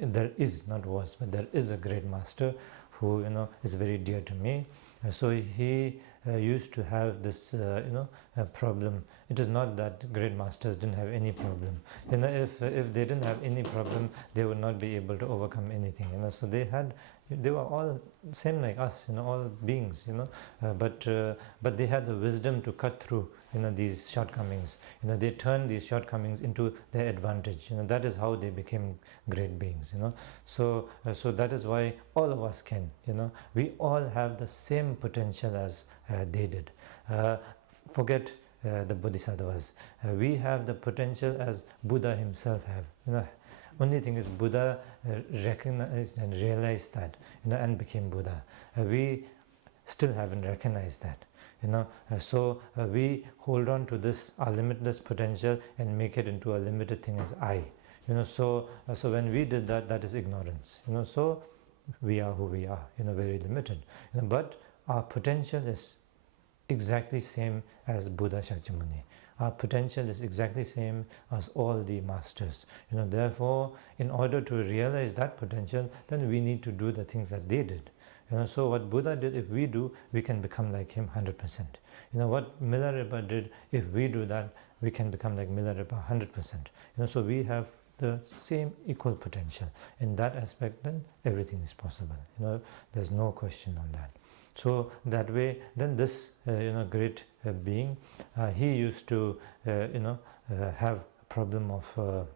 there is a great master who is very dear to me. So he used to have this a problem. It is not that great masters didn't have any problem. If they didn't have any problem, they would not be able to overcome anything. So they were all same like us, all beings, but they had the wisdom to cut through these shortcomings. They turned these shortcomings into their advantage. That is how they became great beings. So that is why all of us can. We all have the same potential as they did. Forget the bodhisattvas. We have the potential as Buddha himself have. Only thing is Buddha recognized and realized that, and became Buddha. We still haven't recognized that. So we hold on to this our limitless potential and make it into a limited thing as I. So when we did that, that is ignorance. So we are who we are. Very limited. But our potential is exactly same as Buddha Shakyamuni. Our potential is exactly same as all the masters. Therefore, in order to realize that potential, then we need to do the things that they did. So what Buddha did, if we do, we can become like him 100%. What Milarepa did, if we do that, we can become like Milarepa 100%. So we have the same equal potential. In that aspect, then everything is possible. There's no question on that. So that way, then this great being, he used to have a problem of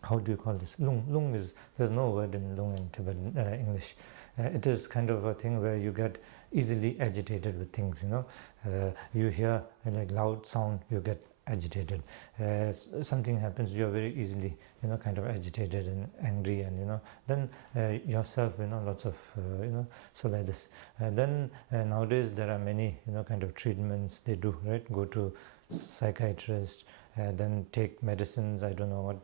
how do you call this? Lung. Lung is, there's no word in lung in Tibetan English. It is kind of a thing where you get easily agitated with things. You hear like loud sound, you get agitated. Something happens, you are very easily kind of agitated and angry, and then yourself lots of so like this. Then nowadays there are many kind of treatments they do, right? Go to psychiatrist, then take medicines. I don't know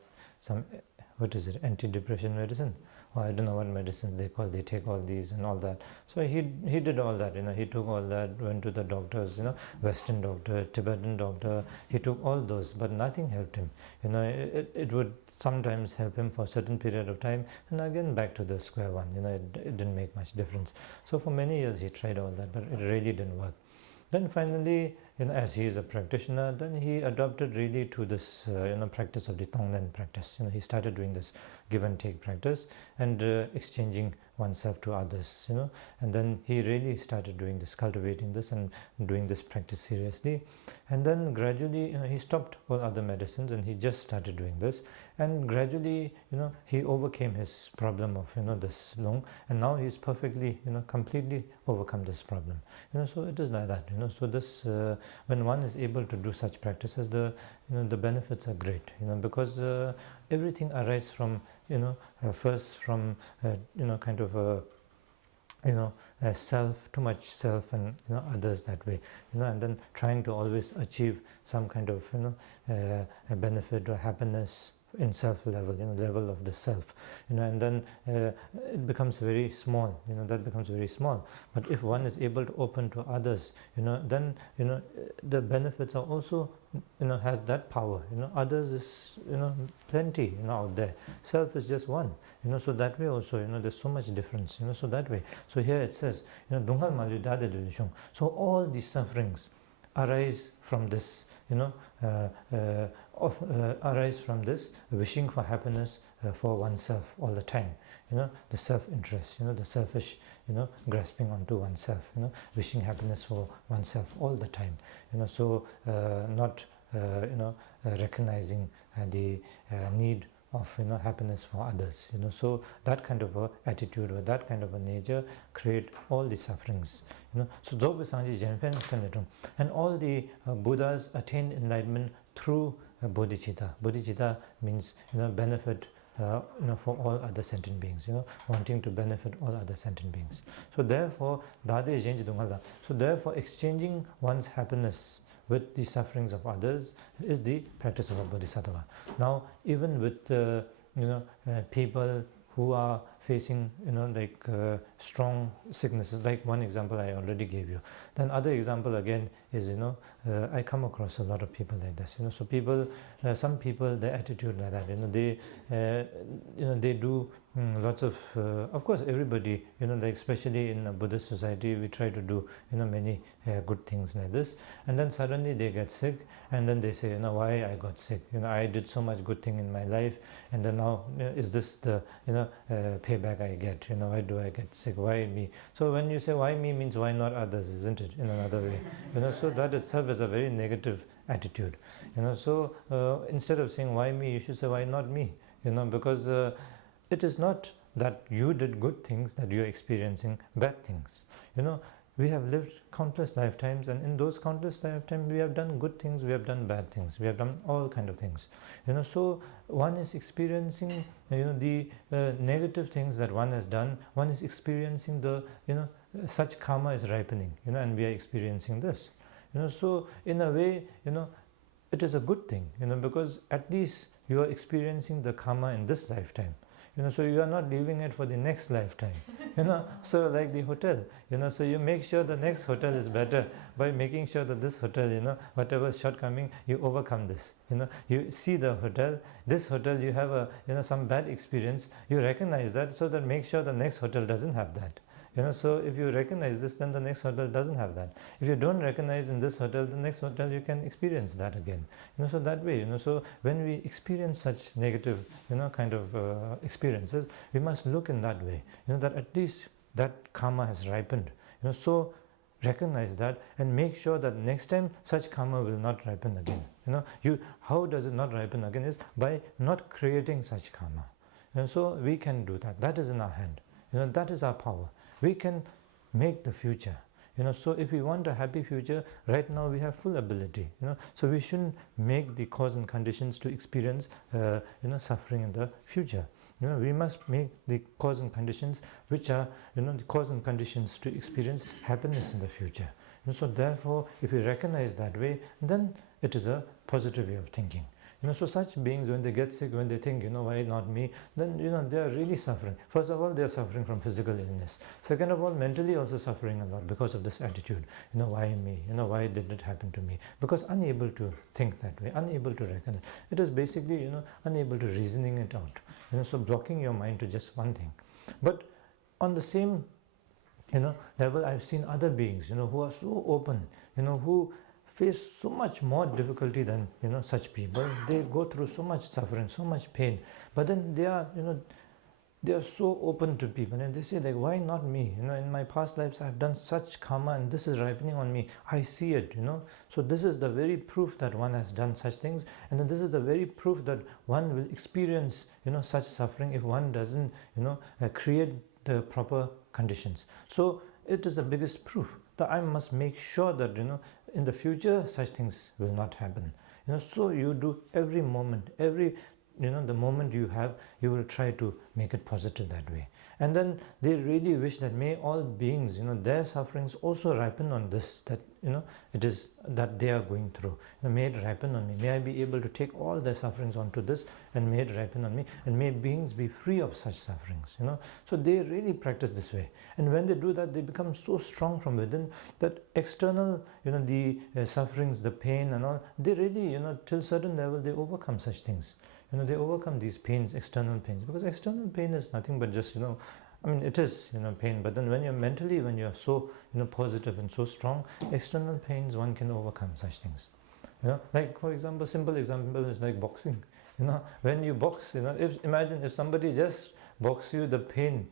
what is it, anti-depression medicine, or I don't know what medicines they call. They take all these and all that. So he did all that. He took all that, went to the doctors, Western doctor, Tibetan doctor. He took all those, but nothing helped him. It would sometimes help him for a certain period of time, and again back to the square one. It didn't make much difference. So for many years he tried all that, but it really didn't work. Then finally, as he is a practitioner, then he adopted really to this practice of the Tonglen practice. He started doing this give and take practice and exchanging oneself to others, and then he really started doing this, cultivating this and doing this practice seriously. And then gradually, he stopped all other medicines and he just started doing this, and gradually, he overcame his problem of this lung, and now he's perfectly, completely overcome this problem. So it is like that. So this when one is able to do such practices, the benefits are great. Because everything arises from first from kind of a self, too much self, and others that way, and then trying to always achieve some kind of a benefit or happiness in self level, level of the self, and then it becomes very small, that becomes very small. But if one is able to open to others, then the benefits are also has that power. Others is plenty out there. Self is just one. So that way also, there's so much difference. So that way. So here it says, Dungal Malu Dade Dulishung. So all these sufferings arise from this, arise from this wishing for happiness for oneself all the time. The self-interest, the selfish, grasping onto oneself, wishing happiness for oneself all the time. So not, recognizing the need of happiness for others. So that kind of a attitude or that kind of a nature create all the sufferings. So and all the Buddhas attained enlightenment through bodhicitta. Bodhicitta means benefit for all other sentient beings, wanting to benefit all other sentient beings. So therefore, so therefore exchanging one's happiness with the sufferings of others is the practice of a bodhisattva. Now, even with people who are facing strong sicknesses, like one example I already gave you. Then other example again is I come across a lot of people like this. So people, some people, their attitude like that. They do lots of course everybody, especially in a Buddhist society, we try to do many good things like this, and then suddenly they get sick, and then they say, why I got sick? I did so much good thing in my life, and then now is this the payback I get? Why do I get sick? Why me? So when you say why me, means why not others, isn't it? In another way, so that itself is a very negative attitude. So instead of saying why me, you should say why not me? Because it is not that you did good things that you are experiencing bad things. We have lived countless lifetimes, and in those countless lifetimes we have done good things, we have done bad things, we have done all kind of things. So one is experiencing the negative things that one has done. One is experiencing the such karma is ripening, and we are experiencing this. So in a way, it is a good thing, because at least you are experiencing the karma in this lifetime. So you are not leaving it for the next lifetime. So like the hotel, so you make sure the next hotel is better by making sure that this hotel, whatever shortcoming, you overcome this. You see the hotel, this hotel, you have a some bad experience, you recognize that, so that make sure the next hotel doesn't have that. So if you recognize this, then the next hotel doesn't have that. If you don't recognize in this hotel, the next hotel you can experience that again. So that way, so when we experience such negative, kind of experiences, we must look in that way, that at least that karma has ripened. So recognize that and make sure that next time such karma will not ripen again. How does it not ripen again is by not creating such karma. So we can do that. That is in our hand. That is our power. We can make the future. So if we want a happy future, right now we have full ability. So we shouldn't make the cause and conditions to experience, suffering in the future. We must make the cause and conditions which are, the cause and conditions to experience happiness in the future. So therefore, if we recognize that way, then it is a positive way of thinking. So such beings, when they get sick, when they think, why not me, then, they are really suffering. First of all, they are suffering from physical illness. Second of all, mentally also suffering a lot because of this attitude. Why me? Why did it happen to me? Because unable to think that way, unable to recognize. It is basically, unable to reasoning it out. So blocking your mind to just one thing. But on the same, level, I've seen other beings, who are so open, who face so much more difficulty than such people. They go through so much suffering, so much pain, but then they are they are so open to people, and they say like, why not me? In my past lives I've done such karma and this is ripening on me. I see it, So this is the very proof that one has done such things, and then this is the very proof that one will experience, such suffering if one doesn't, create the proper conditions. So it is the biggest proof that I must make sure that, in the future such things will not happen. So you do every moment, the moment you have, you will try to make it positive that way. And then they really wish that may all beings, their sufferings also ripen on this, that, it is that they are going through. May it ripen on me. May I be able to take all their sufferings onto this, and may it ripen on me, and may beings be free of such sufferings, So they really practice this way. And when they do that, they become so strong from within that external, the sufferings, the pain and all, they really, till certain level, they overcome such things. They overcome these pains, external pains, because external pain is nothing but just, it is, pain. But then when you're so, positive and so strong, external pains, one can overcome such things. Like for example, simple example is like boxing. When you box, imagine if somebody just box you, the pain,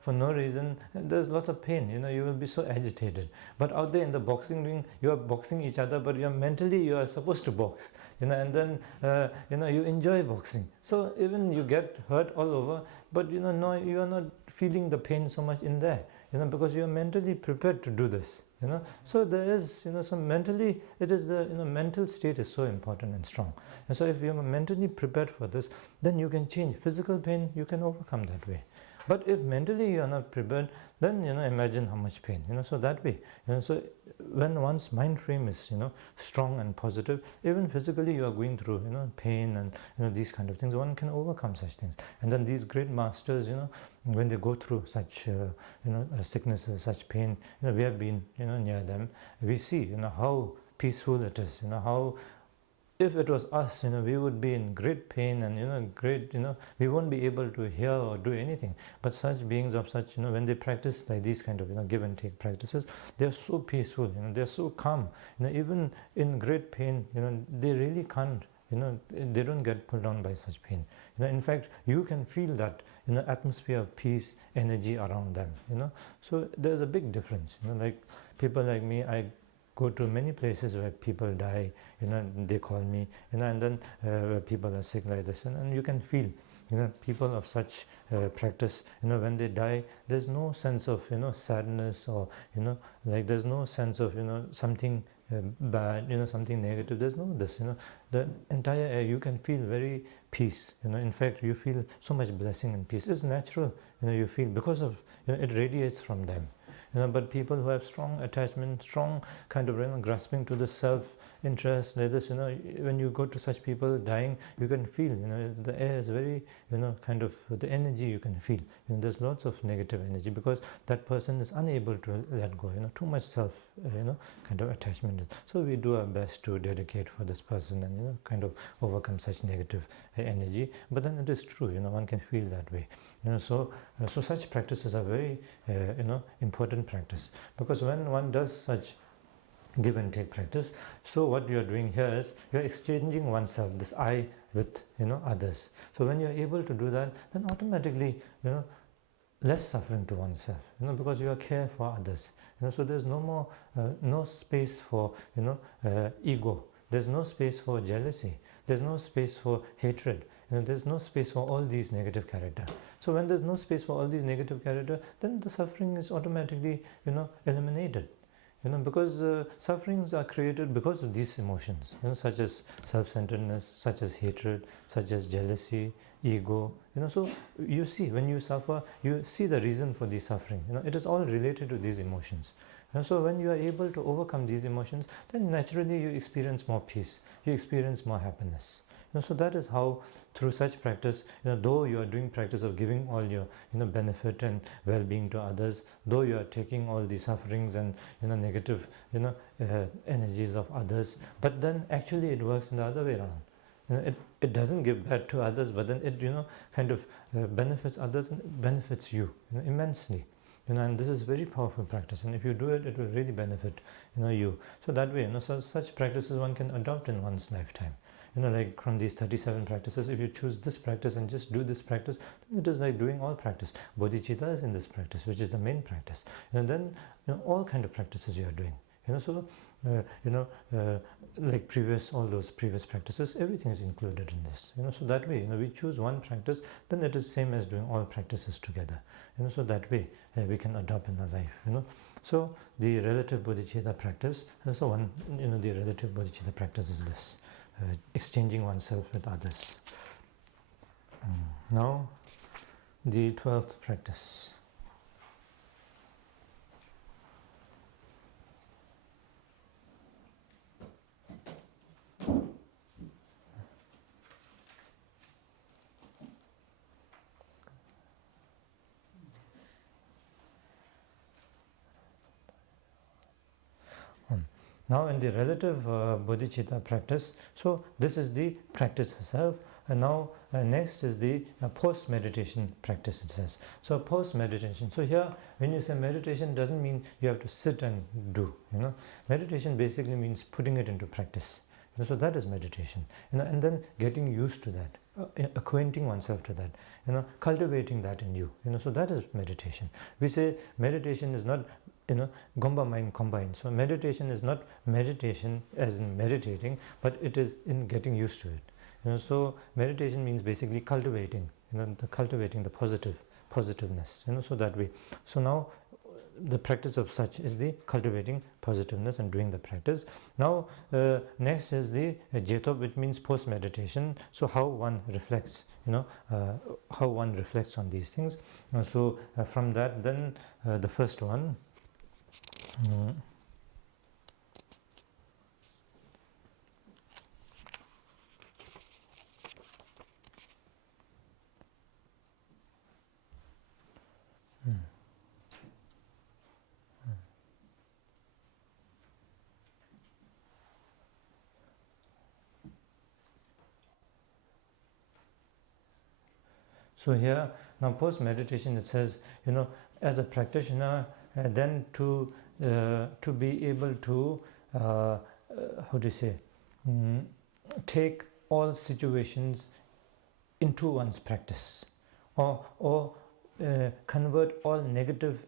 for no reason, there's lots of pain, you will be so agitated. But out there in the boxing ring, you are boxing each other, but you are supposed to box, and then, you enjoy boxing. So even you get hurt all over, but no, you are not feeling the pain so much in there, because you are mentally prepared to do this. So there is, so mentally, it is the, mental state is so important and strong. And so if you are mentally prepared for this, then you can change. Physical pain, you can overcome that way. But if mentally you are not prepared, then, imagine how much pain, so that way, so when one's mind frame is, strong and positive, even physically you are going through, pain and, these kind of things, one can overcome such things. And then these great masters, when they go through such, sicknesses, such pain, we have been, near them, we see, how peaceful it is, how, if it was us, we would be in great pain and, we won't be able to hear or do anything. But such beings of such, when they practice like these kind of, give and take practices, they are so peaceful, they are so calm, even in great pain, they really can't, they don't get pulled down by such pain. In fact, you can feel that, atmosphere of peace, energy around them, So there's a big difference, like people like me, I go to many places where people die, they call me, and then where people are sick like this, and you can feel, people of such practice, when they die, there's no sense of, sadness or, like there's no sense of, something bad, something negative. There's no this, the entire air, you can feel very peace, in fact, you feel so much blessing and peace. It's natural, you feel because of, it radiates from them. But people who have strong attachment, strong kind of grasping to the self-interest, like this, when you go to such people dying, you can feel, the air is very, kind of the energy you can feel. There's lots of negative energy because that person is unable to let go. Too much self, kind of attachment. So we do our best to dedicate for this person and kind of overcome such negative energy. But then it is true, one can feel that way. So such practices are very, important practice, because when one does such give and take practice, so what you are doing here is you are exchanging oneself, this I, with others. So when you are able to do that, then automatically less suffering to oneself, because you are care for others. So there's no more no space for ego. There's no space for jealousy. There's no space for hatred. There's no space for all these negative character. So when there's no space for all these negative character, then the suffering is automatically, eliminated. Because sufferings are created because of these emotions, such as self-centeredness, such as hatred, such as jealousy, ego. So you see, when you suffer, you see the reason for the suffering. It is all related to these emotions. So when you are able to overcome these emotions, then naturally you experience more peace, you experience more happiness. So that is how, through such practice, though you are doing practice of giving all your benefit and well-being to others, though you are taking all the sufferings and negative energies of others, but then actually it works in the other way around. It doesn't give bad to others, but then it kind of benefits others and benefits you immensely. And this is very powerful practice, and if you do it, it will really benefit you. So that way, so such practices one can adopt in one's lifetime. like from these 37 practices, if you choose this practice and just do this practice, then it is like doing all practice. Bodhicitta is in this practice, which is the main practice. And then all kind of practices you are doing. So like all those previous practices, everything is included in this. So that way, we choose one practice, then it is same as doing all practices together. So that way we can adopt in our life. So the relative bodhicitta practice. So one, the relative bodhicitta practice is this: exchanging oneself with others. Now, the 12th practice. Now in the relative bodhicitta practice, so this is the practice itself, and now next is the post-meditation practice, it says. So post-meditation, so here when you say meditation, doesn't mean you have to sit and do, meditation basically means putting it into practice. So that is meditation, and then getting used to that, acquainting oneself to that, cultivating that in you, so that is meditation. We say meditation is not gomba mind combined. So meditation is not meditation as in meditating, but it is in getting used to it. So meditation means basically cultivating, cultivating the positiveness. So that way. So now the practice of such is the cultivating positiveness and doing the practice. Now next is the jetop, which means post meditation. So how one reflects, how one reflects on these things. So from that, then the first one. So here now post meditation, it says, as a practitioner, then to be able to how do you say, take all situations into one's practice, or convert all negative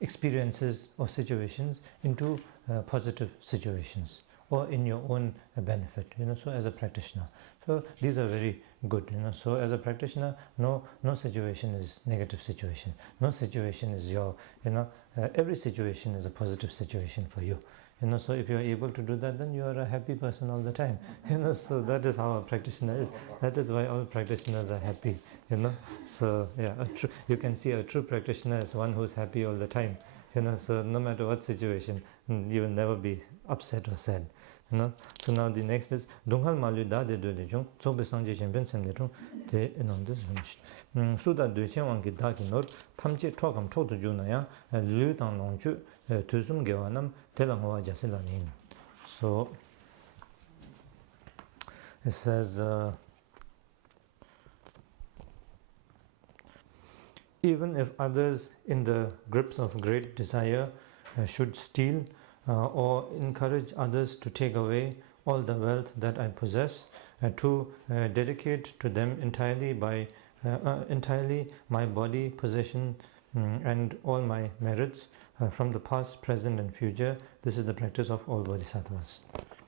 experiences or situations into positive situations, or in your own benefit, so as a practitioner. So these are very good, so as a practitioner, no situation is negative situation, no situation is your, every situation is a positive situation for you, so if you are able to do that, then you are a happy person all the time, so that is how a practitioner is. That is why all practitioners are happy, so yeah, you can see a true practitioner is one who is happy all the time, so no matter what situation, you will never be upset or sad. So now the next is Dunghal Malu Da de de Jung, Sobe Sangji Champion Senator, the Enondas Vanish. Suda de Chewangi Daki Nor, Tamchi Tokam Toto Junaya, Lutan Longju, Tusum Gewanam, Telangwa Jasilanin. So it says, even if others in the grips of great desire should steal or encourage others to take away all the wealth that I possess, to dedicate to them entirely my body, possession, and all my merits from the past, present, and future. This is the practice of all bodhisattvas.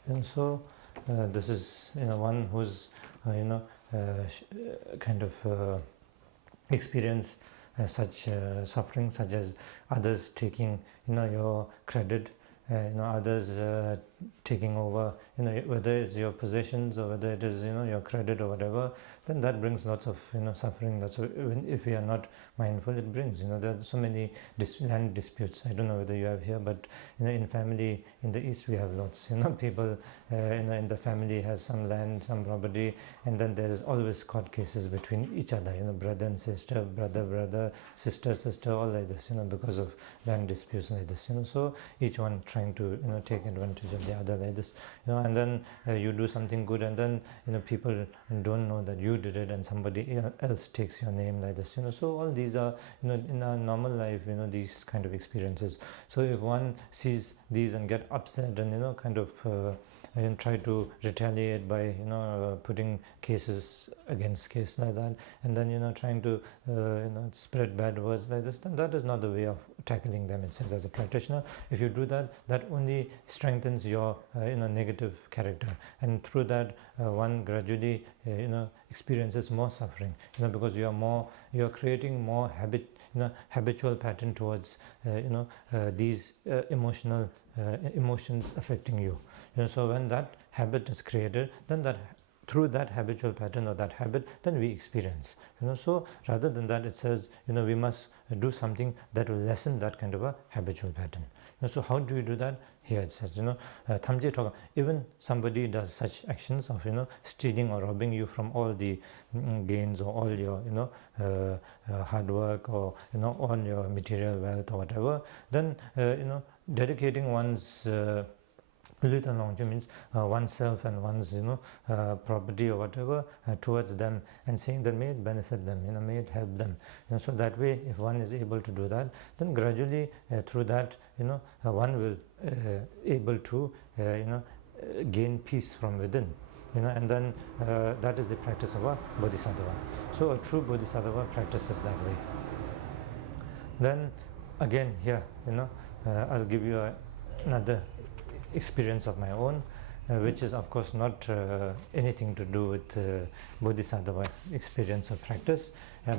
And so this is one who's kind of experience such suffering, such as others taking your credit, others taking over, whether it's your possessions or whether it is your credit or whatever, then that brings lots of suffering. That's even if we are not mindful, it brings there are so many land disputes. I don't know whether you have here, but in family in the East we have lots. People in the family has some land, some property, and then there is always court cases between each other. Brother and sister, brother, sister, all like this. Because of land disputes like this. So each one trying to take advantage of the other like this. And then you do something good, and then people don't know that you did it, and somebody else takes your name like this. So all these are in our normal life. These kind of experiences. So if one sees these and get upset and kind of and try to retaliate by putting cases against case like that, and then trying to spread bad words like this, then that is not the way of tackling them, it says, as a practitioner. If you do that, that only strengthens your negative character, and through that one gradually experiences more suffering, because you are creating more habitual pattern towards these emotions affecting you. So when that habit is created, then that through that habitual pattern or that habit, then we experience. So rather than that, it says we must do something that will lessen that kind of a habitual pattern. So how do we do that? Here it says, Thamje Thoga, even somebody does such actions of stealing or robbing you from all the gains or all your hard work, or all your material wealth or whatever, then dedicating one's means oneself and one's property or whatever towards them, and saying that may it benefit them, may it help them. So that way, if one is able to do that, then gradually through that one will able to gain peace from within, and then that is the practice of a bodhisattva. So a true bodhisattva practices that way. Then again here I'll give you another experience of my own, which is of course not anything to do with bodhisattva experience or practice,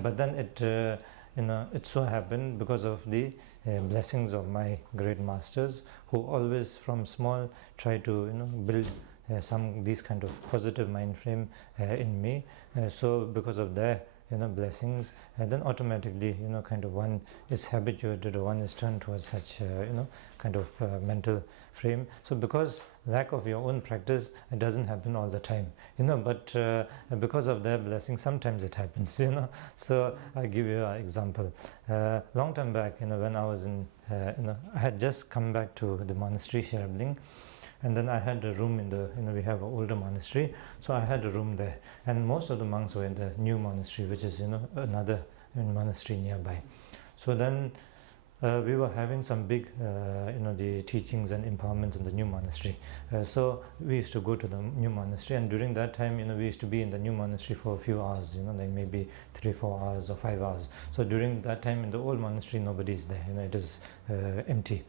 but then it so happened because of the blessings of my great masters, who always from small try to build these kind of positive mind frame in me. So because of their blessings, and then automatically kind of one is habituated, or one is turned towards such kind of mental frame. So because lack of your own practice, it doesn't happen all the time, but because of their blessing, sometimes it happens. So I'll give you an example. Long time back, when I was in I had just come back to the monastery Sherabling, and then I had a room in the we have an older monastery, so I had a room there, and most of the monks were in the new monastery, which is another monastery nearby. So then we were having some big the teachings and empowerments in the new monastery, so we used to go to the new monastery, and during that time we used to be in the new monastery for a few hours, like maybe 3-4 hours or 5 hours. So during that time in the old monastery, nobody is there, it is empty.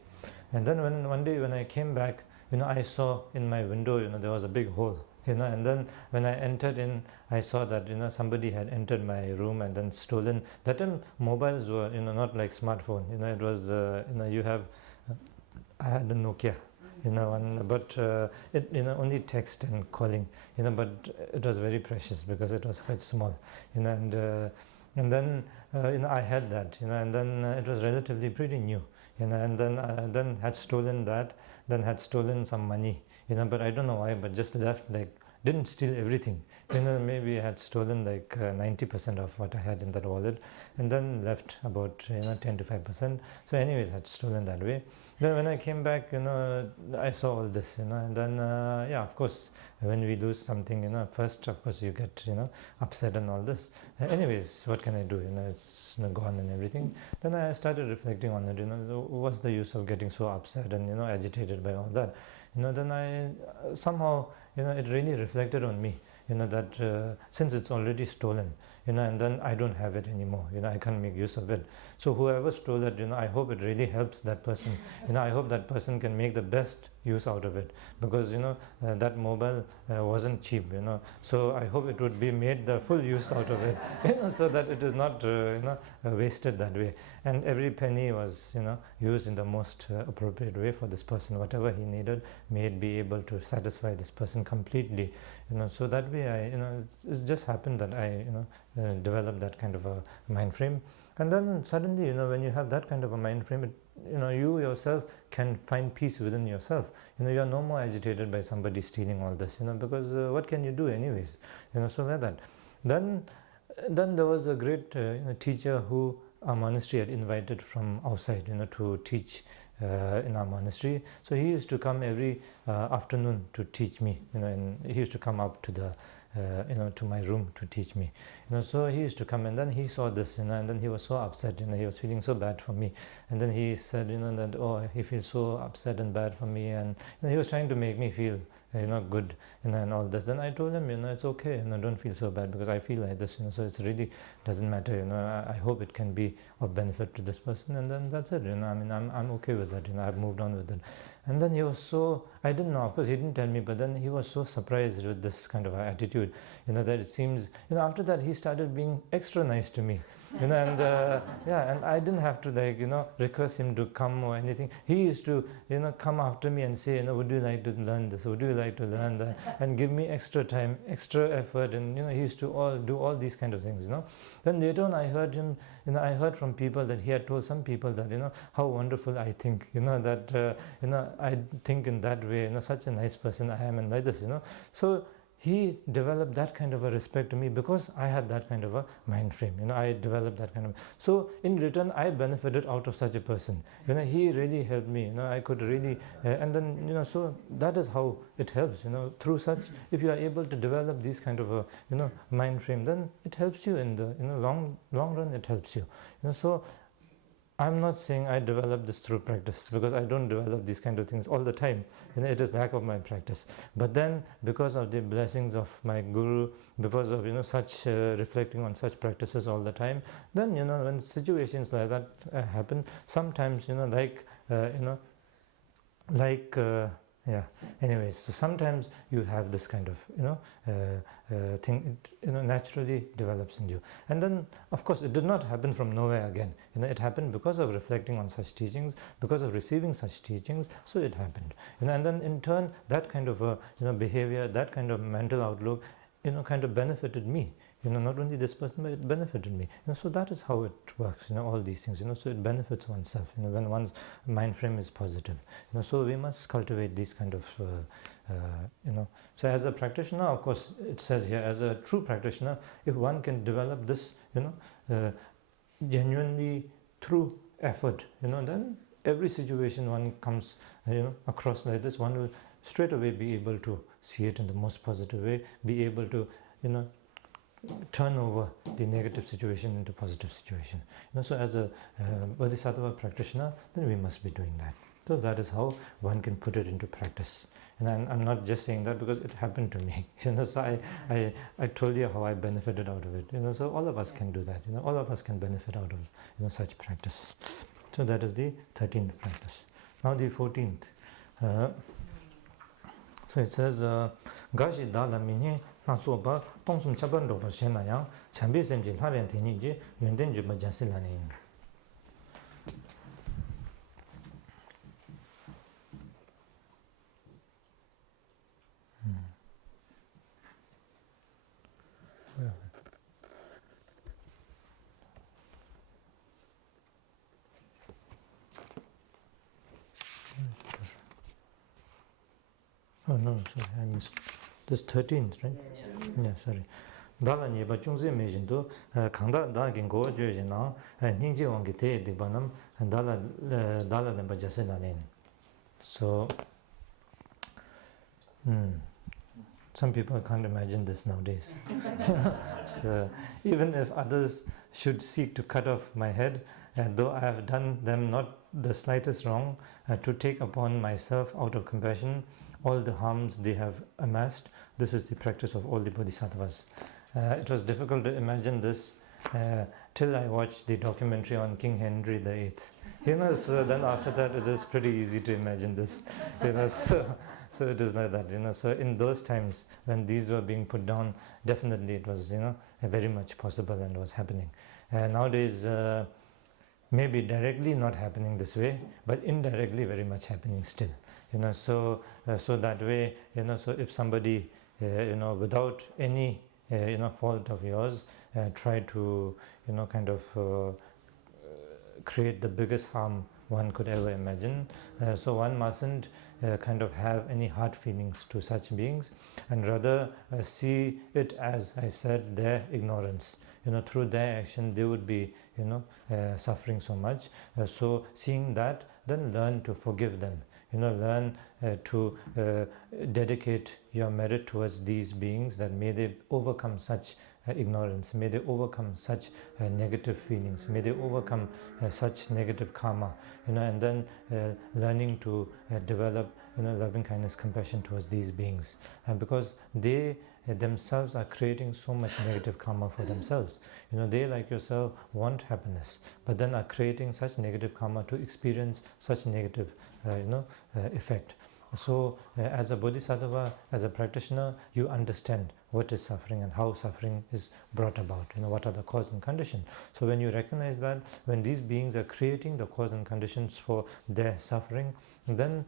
And then one day when I came back, I saw in my window, there was a big hole, and then when I entered in, I saw that, somebody had entered my room and then stolen. That time mobiles were, not like smartphone, it was, I had a Nokia, but it, only text and calling, but it was very precious because it was quite small, and then, I had that, and then it was relatively pretty new, and then had stolen that, then had stolen some money, but I don't know why, but just left, like, didn't steal everything, maybe I had stolen like 90% of what I had in that wallet, and then left about 10 to 5%. So anyways, had stolen that way. Then when I came back, I saw all this, and then yeah, of course, when we lose something, first of course you get upset and all this. Anyways, what can I do? It's gone and everything. Then I started reflecting on it. What's the use of getting so upset and agitated by all that? Then I somehow it really reflected on me. That since it's already stolen, and then I don't have it anymore, I can't make use of it. So whoever stole it, I hope it really helps that person. I hope that person can make the best use out of it, because that mobile wasn't cheap, so I hope it would be made the full use out of it, so that it is not wasted that way, and every penny was used in the most appropriate way for this person. Whatever he needed, may it be able to satisfy this person completely, so that way it just happened that I developed that kind of a mind frame. And then suddenly, when you have that kind of a mind frame, you yourself can find peace within yourself. You are no more agitated by somebody stealing all this, because what can you do anyways? So like that. Then there was a great teacher who our monastery had invited from outside, to teach in our monastery. So he used to come every afternoon to teach me, and he used to come up to the to my room to teach me. So he used to come, and then he saw this, and then he was so upset. He was feeling so bad for me, and then he said, that he feels so upset and bad for me, and he was trying to make me feel good, and all this. Then I told him, it's okay, don't feel so bad, because I feel like this, so it really doesn't matter. I hope it can be of benefit to this person, and then that's it. I'm okay with that. I've moved on with it. And then he was so, I didn't know, of course he didn't tell me, but then he was so surprised with this kind of attitude, that it seems, after that he started being extra nice to me. And and I didn't have to request him to come or anything. He used to come after me and say, would you like to learn this, would you like to learn that, and give me extra time, extra effort, and he used to do all these kind of things. Then later on I heard him, I heard from people that he had told some people that how wonderful I think, that I think in that way, such a nice person I am, and like this. So he developed that kind of a respect to me because I had that kind of a mind frame. I developed that kind of. So in return, I benefited out of such a person. He really helped me. I could really, and then so that is how it helps. Through such, if you are able to develop these kind of a mind frame, then it helps you in the long run. It helps you. So I'm not saying I develop this through practice, because I don't develop these kind of things all the time. It is lack of my practice. But then, because of the blessings of my guru, because of such reflecting on such practices all the time, then when situations like that happen, sometimes anyways, so sometimes you have this kind of thing, it naturally develops in you. And then of course it did not happen from nowhere again. It happened because of reflecting on such teachings, because of receiving such teachings, so it happened. And then in turn, that kind of behavior, that kind of mental outlook kind of benefited me. Not only this person, but it benefited me. So that is how it works. All these things. So it benefits oneself. When one's mind frame is positive. So we must cultivate these kind of. So as a practitioner, of course, it says here, as a true practitioner, if one can develop this, genuinely through effort, then every situation one comes, across like this, one will straight away be able to see it in the most positive way, be able to, turn over the negative situation into positive situation. So as a bodhisattva practitioner, then we must be doing that. So that is how one can put it into practice. And I'm not just saying that because it happened to me. So I told you how I benefited out of it. So all of us can do that. All of us can benefit out of such practice. So that is the 13th practice. Now the 14th. So it says, Gashi dala minhe nasoba tongsum chaban doba shenayang chambe semji laren teniji yunden juba jansilane. Oh no, sorry, I missed. This 13th, right? Yeah, sorry. Dala nyeba chungse mejindo kangda da gingo jeje na ningje wangi te dibanam dala nemba jase nanen. So some people can't imagine this nowadays. So even if others should seek to cut off my head, though I have done them not the slightest wrong, to take upon myself out of compassion all the harms they have amassed. This is the practice of all the bodhisattvas. It was difficult to imagine this till I watched the documentary on King Henry VIII. So then after that it is pretty easy to imagine this. So it is like that. So in those times when these were being put down, definitely it was very much possible and was happening. Nowadays maybe directly not happening this way, but indirectly very much happening still. So that way, so if somebody, without any, fault of yours, try to, kind of create the biggest harm one could ever imagine. So one mustn't kind of have any hard feelings to such beings, and rather see it as, I said, their ignorance. Through their action they would be, suffering so much. So seeing that, then learn to forgive them. learn to dedicate your merit towards these beings, that may they overcome such ignorance, may they overcome such negative feelings, may they overcome such negative karma, and then learning to develop loving kindness, compassion towards these beings, and because they themselves are creating so much negative karma for themselves. They, like yourself, want happiness, but then are creating such negative karma to experience such negative effect. So as a bodhisattva, as a practitioner, you understand what is suffering and how suffering is brought about, what are the cause and condition. So when you recognize that, when these beings are creating the cause and conditions for their suffering, then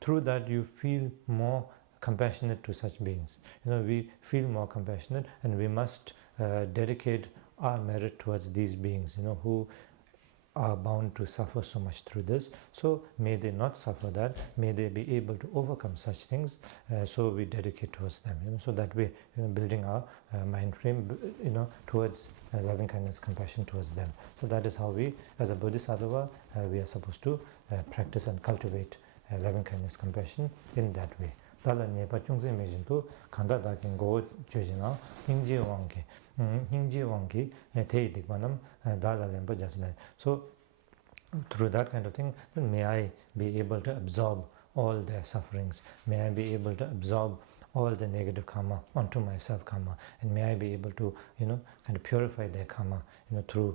through that you feel more compassionate to such beings. We feel more compassionate, and we must dedicate our merit towards these beings, who are bound to suffer so much through this. So may they not suffer that, may they be able to overcome such things, so we dedicate towards them, so that way building our mind frame towards loving kindness, compassion towards them. So that is how we, as a bodhisattva, we are supposed to practice and cultivate loving kindness, compassion in that way. Dala nepa chungse mejin tu kanda dakin go chujina hingji wangi tei dikmanam dala lempa jaslai. So through that kind of thing, then may I be able to absorb all their sufferings, may I be able to absorb all the negative karma onto myself karma, and may I be able to kind of purify their karma through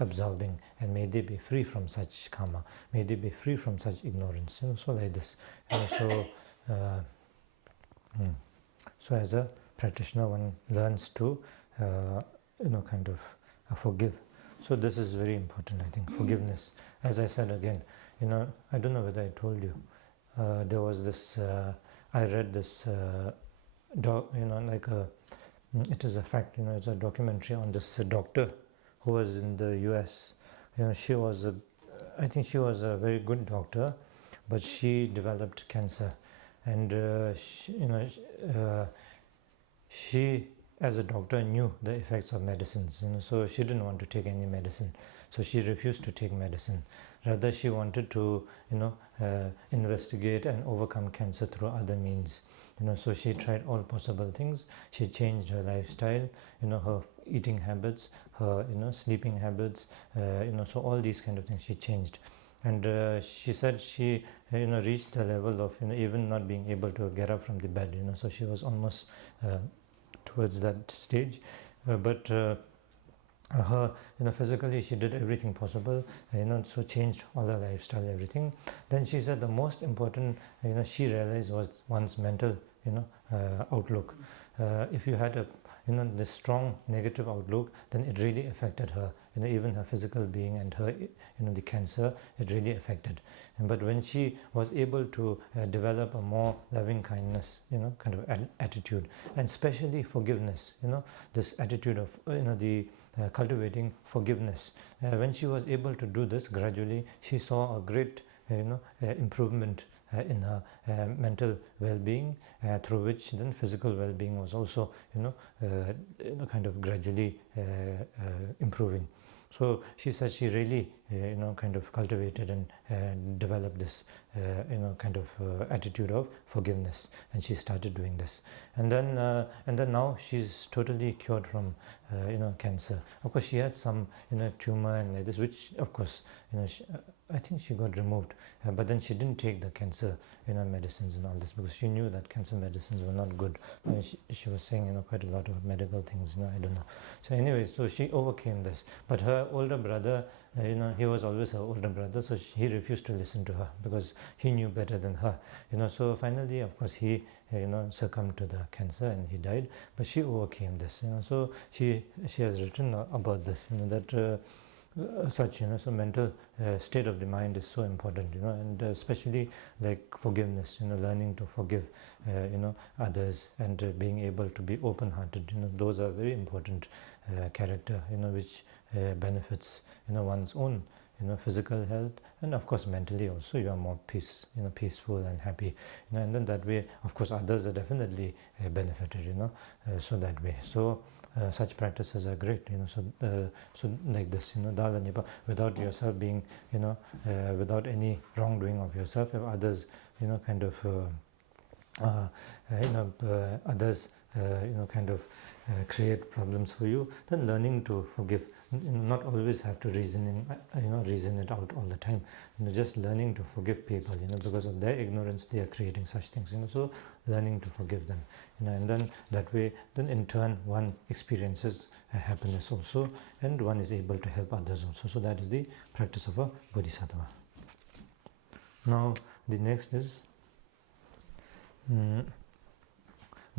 absorbing, and may they be free from such karma, may they be free from such ignorance, so like this. So as a practitioner, one learns to kind of forgive. So this is very important, I think, forgiveness. As I said again, I don't know whether I told you, there was this I read this it is a fact, it's a documentary on this doctor who was in the US. She was I think she was a very good doctor, but she developed cancer, and she as a doctor knew the effects of medicines, so she didn't want to take any medicine, so she refused to take medicine. Rather, she wanted to investigate and overcome cancer through other means. So she tried all possible things. She changed her lifestyle, her eating habits, her sleeping habits, so all these kind of things she changed. And she said she reached the level of even not being able to get up from the bed, so she was almost towards that stage, but her physically she did everything possible, so changed all her lifestyle, everything. Then she said the most important she realized was one's mental outlook. If you had a this strong negative outlook, then it really affected her, even her physical being, and her the cancer, it really affected. But when she was able to develop a more loving kindness kind of attitude, and especially forgiveness, this attitude of the cultivating forgiveness, when she was able to do this gradually, she saw a great improvement in her mental well-being, through which then physical well-being was also kind of gradually improving. So she said she really kind of cultivated and developed this kind of attitude of forgiveness, and she started doing this, and then now she's totally cured from cancer. Of course, she had some tumor and like this, which of course I think she got removed, but then she didn't take the cancer medicines and all this, because she knew that cancer medicines were not good. She was saying quite a lot of medical things, I don't know. So anyway, so she overcame this, but her older brother, he was always her older brother, so he refused to listen to her because he knew better than her. So finally, of course, he succumbed to the cancer and he died, but she overcame this. So she has written about this, that such so mental state of the mind is so important, and especially like forgiveness, learning to forgive others, and being able to be open-hearted, those are very important character, which benefits one's own physical health, and of course mentally also you are more peaceful and happy, and then that way of course others are definitely benefited, so that way. So such practices are great, so like this, dala nipa, without yourself being, without any wrongdoing of yourself, if others, others, create problems for you, then learning to forgive, not always have to reason it out all the time, just learning to forgive people, because of their ignorance they are creating such things, so learning to forgive them, and then that way, then in turn one experiences happiness also, and one is able to help others also. So that is the practice of a bodhisattva. Now the next is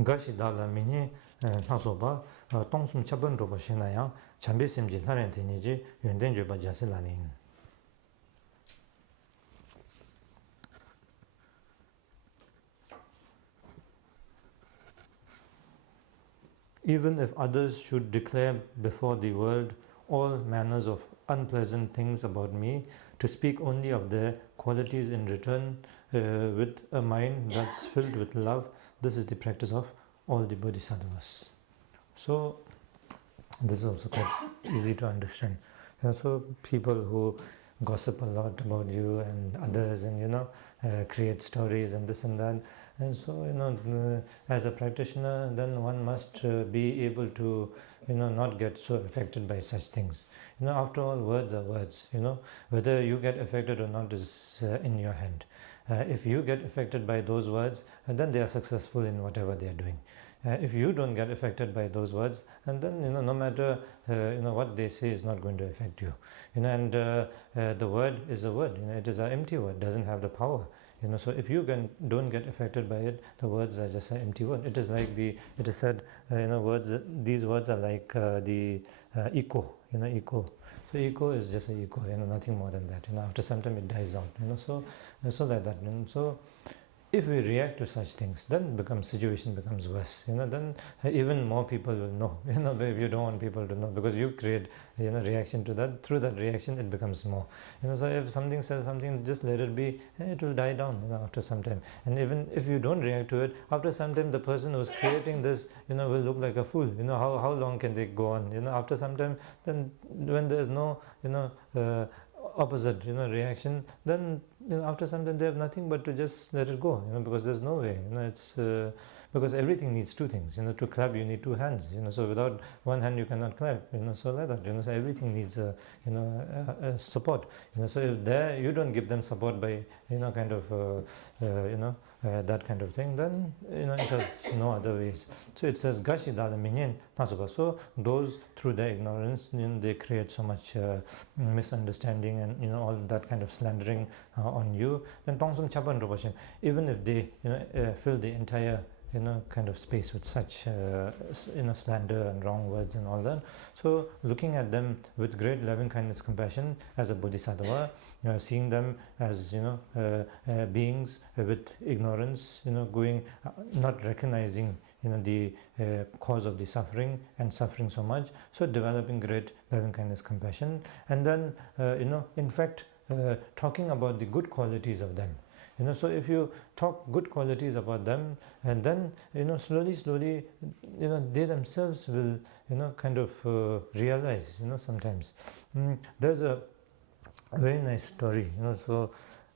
gashi dala mini nasoba tongsum chaban roba shinaya chambe simji larente niji yunden joba jasilani. Even if others should declare before the world all manners of unpleasant things about me, to speak only of their qualities in return, with a mind that's filled with love, this is the practice of all the bodhisattvas. So this is also quite easy to understand. So people who gossip a lot about you and others, and create stories and this and that, and so as a practitioner, then one must be able to not get so affected by such things. After all, words are words. Whether you get affected or not is in your hand. If you get affected by those words, then they are successful in whatever they are doing. If you don't get affected by those words, and then no matter what they say is not going to affect you. And the word is a word. It is an empty word. Doesn't have the power. So if you don't get affected by it, the words are just an empty word. It is like it is said, words. These words are like the echo. Echo. So echo is just an echo. Nothing more than that. After some time it dies out. So like that. So if we react to such things, then situation becomes worse. Then even more people will know. If you don't want people to know, because you create reaction to that. Through that reaction, it becomes more. So if something says something, just let it be. It will die down. After some time. And even if you don't react to it, after some time, the person who's creating this, will look like a fool. How long can they go on? After some time, then when there's no opposite reaction, then after some time they have nothing but to just let it go, because there's no way, it's because everything needs two things. To clap you need two hands, so without one hand you cannot clap, so like that, so everything needs a support, so if there you don't give them support by that kind of thing, then it has no other ways. So it says gashi dala minyen nasoba. So those through their ignorance, they create so much misunderstanding and all that kind of slandering on you. Then tongsum chapan robashin, even if they fill the entire kind of space with such slander and wrong words and all that. So looking at them with great loving kindness, compassion as a bodhisattva, seeing them as beings with ignorance, going not recognizing the cause of the suffering and suffering so much. So developing great loving kindness, compassion, and then in fact talking about the good qualities of them. So if you talk good qualities about them, and then slowly they themselves will kind of realize sometimes. There's a very nice story so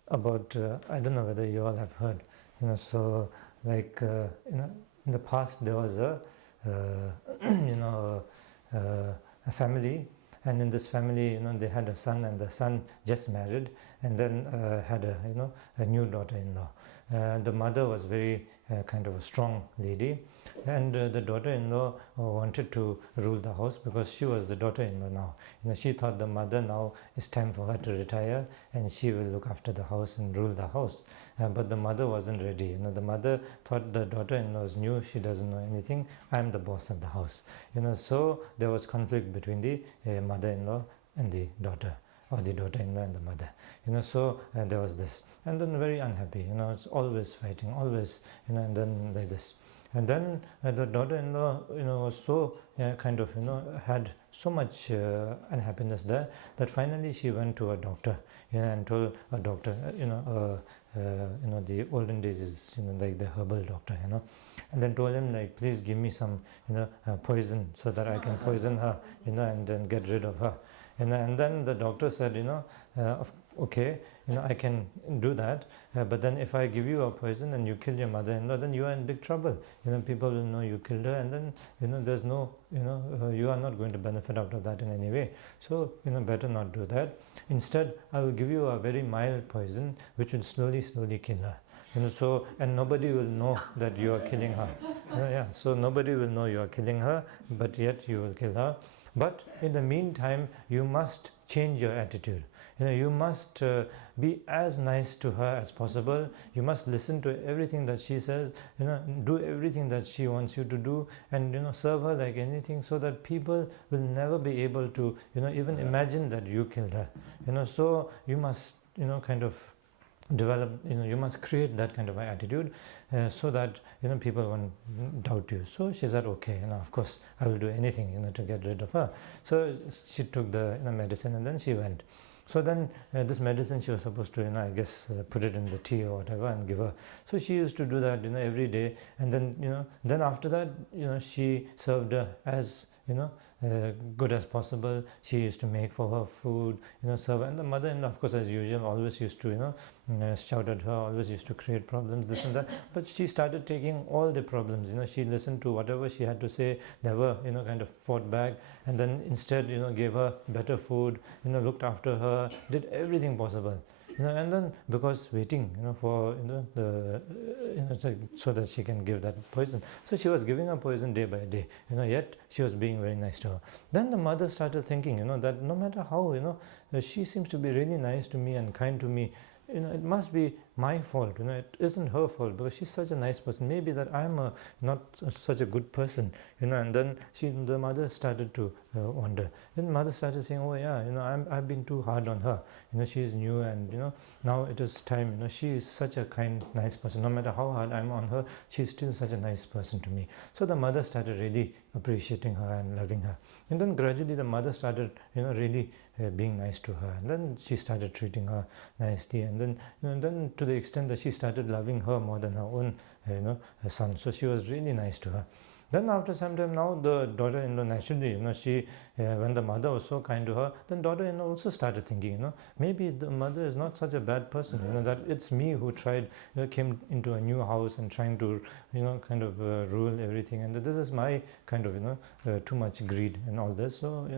about I don't know whether you all have heard, so like in the past there was a a family, and in this family they had a son, and the son just married, and then had a new daughter-in-law. The mother was very kind of a strong lady, and the daughter-in-law wanted to rule the house, because she was the daughter-in-law now. She thought the mother, now it's time for her to retire, and she will look after the house and rule the house. But the mother wasn't ready. The mother thought the daughter-in-law is new, she doesn't know anything, I'm the boss of the house. So there was conflict between the mother-in-law and the daughter, or the daughter-in-law and the mother. So there was this, and then very unhappy. It's always fighting, always, and then like this. And then the daughter-in-law, was so kind of, had so much unhappiness there, that finally she went to a doctor, and told a doctor, the olden days is, like the herbal doctor, and then told him, like, please give me some, poison so that I can poison her, and then get rid of her. And then the doctor said, okay, I can do that, but then if I give you a poison and you kill your mother-in-law, then you are in big trouble. People will know you killed her, and then, there's no, you are not going to benefit out of that in any way. So, better not do that. Instead, I will give you a very mild poison, which will slowly kill her. So, and nobody will know that you are killing her. So nobody will know you are killing her, but yet you will kill her. But in the meantime, you must change your attitude. You must be as nice to her as possible. You must listen to everything that she says, do everything that she wants you to do, and serve her like anything, so that people will never be able to even imagine that you killed her. So you must kind of develop, you must create that kind of attitude, so that people won't doubt you. So she said, okay, of course I will do anything to get rid of her. So she took the medicine, and then she went. So then this medicine she was supposed to, I guess, put it in the tea or whatever and give her. So she used to do that, every day. And then, then after that, she served her as, good as possible. She used to make for her food, serve. And the mother-in-law, of course, as usual, always used to, shout at her, always used to create problems, this and that. But she started taking all the problems, she listened to whatever she had to say, never, kind of fought back, and then instead, gave her better food, looked after her, did everything possible. And then because waiting, for the, so that she can give that poison. So she was giving her poison day by day, yet she was being very nice to her. Then the mother started thinking, that no matter how, she seems to be really nice to me and kind to me. It must be my fault. It isn't her fault, because she's such a nice person. Maybe that I'm not such a good person. And then the mother started to wonder. Then the mother started saying, oh yeah, I've been too hard on her. She's new, and now it is time. She is such a kind, nice person. No matter how hard I'm on her, she's still such a nice person to me. So the mother started really appreciating her and loving her. And then gradually the mother started, really being nice to her. And then she started treating her nicely. And then, then to the extent that she started loving her more than her own, her son. So she was really nice to her. Then after some time, now the daughter-in-law naturally, she, when the mother was so kind to her, then daughter-in-law also started thinking, maybe the mother is not such a bad person, that it's me who tried, came into a new house and trying to, kind of rule everything, and this is my kind of, too much greed and all this. So,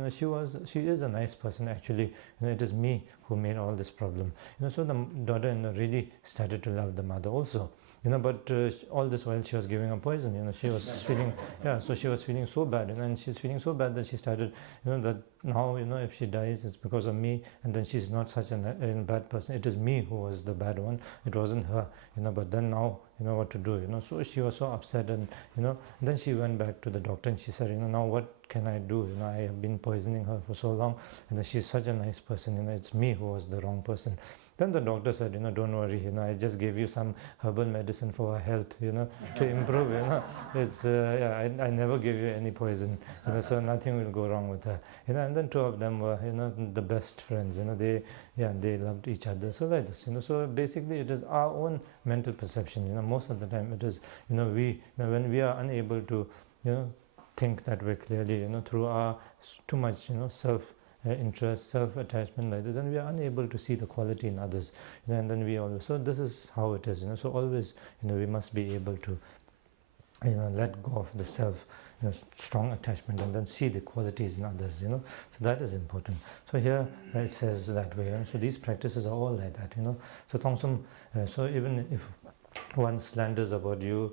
she is a nice person actually. It is me who made all this problem. So the daughter-in-law really started to love the mother also. But all this while she was giving her poison, she was feeling, so she was feeling so bad, and she's feeling so bad that she started, that now, if she dies, it's because of me, and then she's not such a bad person. It is me who was the bad one. It wasn't her, but then now, what to do, So she was so upset, and, then she went back to the doctor, and she said, now what can I do? I have been poisoning her for so long, and she's such a nice person, it's me who was the wrong person. Then the doctor said, don't worry, I just gave you some herbal medicine for her health, to improve, It's, I never gave you any poison, so nothing will go wrong with her. And then two of them were, the best friends, they loved each other. So like this, so basically it is our own mental perception, most of the time it is, when we are unable to, think that way clearly, through our too much, self interest, self-attachment like this, and we are unable to see the quality in others, and then we always, so this is how it is, so always, we must be able to, let go of the self, strong attachment, and then see the qualities in others, so that is important. So here it says that way, so these practices are all like that, so Tongsum, so even if one slanders about you,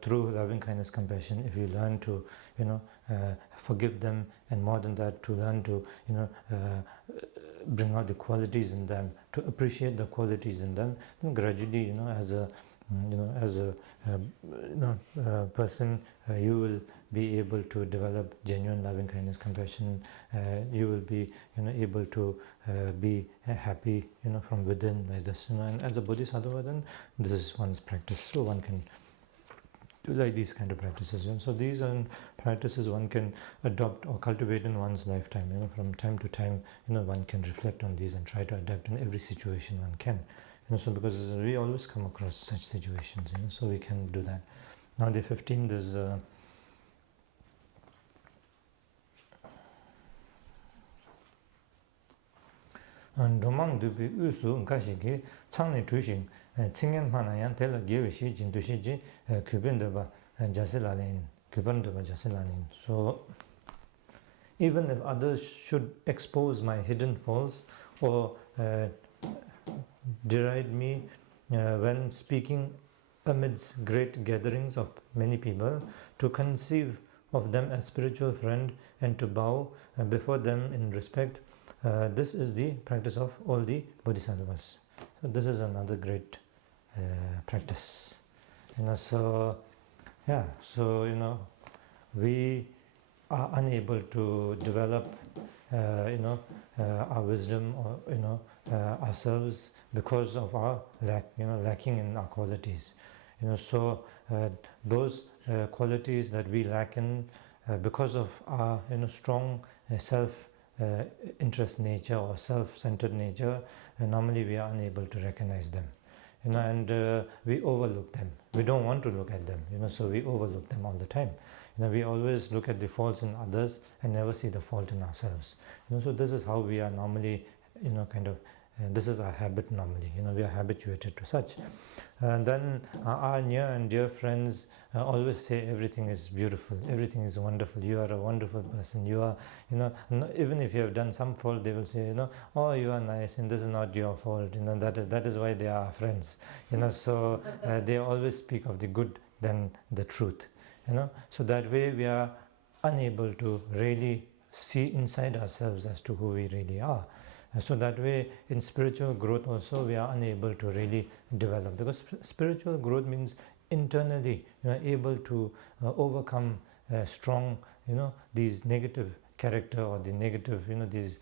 through loving kindness, compassion, if you learn to, forgive them, and more than that, to learn to, bring out the qualities in them, to appreciate the qualities in them, then gradually, as a, person, you will be able to develop genuine loving kindness, compassion. You will be, able to be happy, from within, like this. And as a Bodhisattva, then this is one's practice. So one can do like these kind of practices. And so these are practices one can adopt or cultivate in one's lifetime. From time to time, one can reflect on these and try to adapt in every situation one can. So because we always come across such situations, so we can do that. Now the 15th is Domang dubi usu nkashiki changni tushin tsingen manayan tela gewishi jindushiji kubindaba jasilalin kubindaba jasilalin. So even if others should expose my hidden faults or deride me when speaking amidst great gatherings of many people, to conceive of them as spiritual friend and to bow before them in respect, this is the practice of all the Bodhisattvas. So this is another great practice. So we are unable to develop our wisdom or ourselves because of our lacking in our qualities. So those qualities that we lack in because of our strong self interest nature or self-centered nature, normally we are unable to recognize them, and we overlook them. We don't want to look at them, so we overlook them all the time. We always look at the faults in others and never see the fault in ourselves. So this is how we are normally, this is our habit normally. We are habituated to such. And then our near and dear friends always say everything is beautiful, everything is wonderful. You are a wonderful person. You are, even if you have done some fault, they will say, oh, you are nice, and this is not your fault. That is why they are our friends. So they always speak of the good than the truth. So that way we are unable to really see inside ourselves as to who we really are. So that way in spiritual growth also we are unable to really develop, because spiritual growth means internally able to overcome strong these negative character or the negative these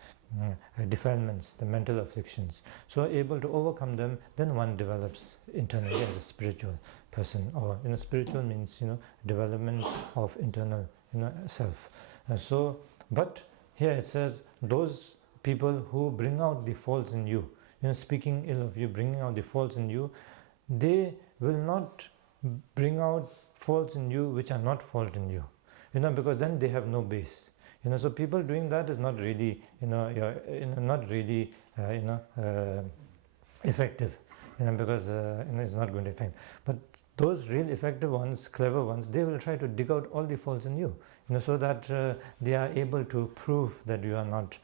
defilements, the mental afflictions. So able to overcome them, then one develops internally as a spiritual person. Or spiritual means development of internal self. But here it says those people who bring out the faults in you, speaking ill of you, bringing out the faults in you, they will not bring out faults in you which are not fault in you, because then they have no base. So people doing that is not really, not really, effective, because it's not going to affect. But those real effective ones, clever ones, they will try to dig out all the faults in you, so that they are able to prove that you are not,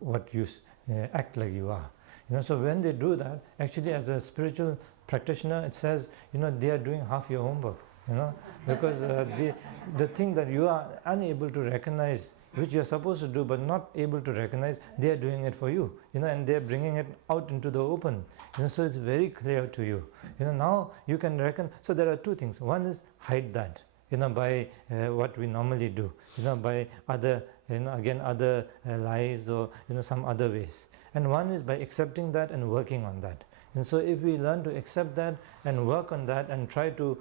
what you act like you are. So when they do that, actually as a spiritual practitioner, it says, they are doing half your homework, because the thing that you are unable to recognize, which you are supposed to do but not able to recognize, they are doing it for you, and they are bringing it out into the open, so it's very clear to you. Now you can reckon. So there are two things. One is hide that, by what we normally do, by other, again other lies or some other ways. And one is by accepting that and working on that. And so if we learn to accept that and work on that and try to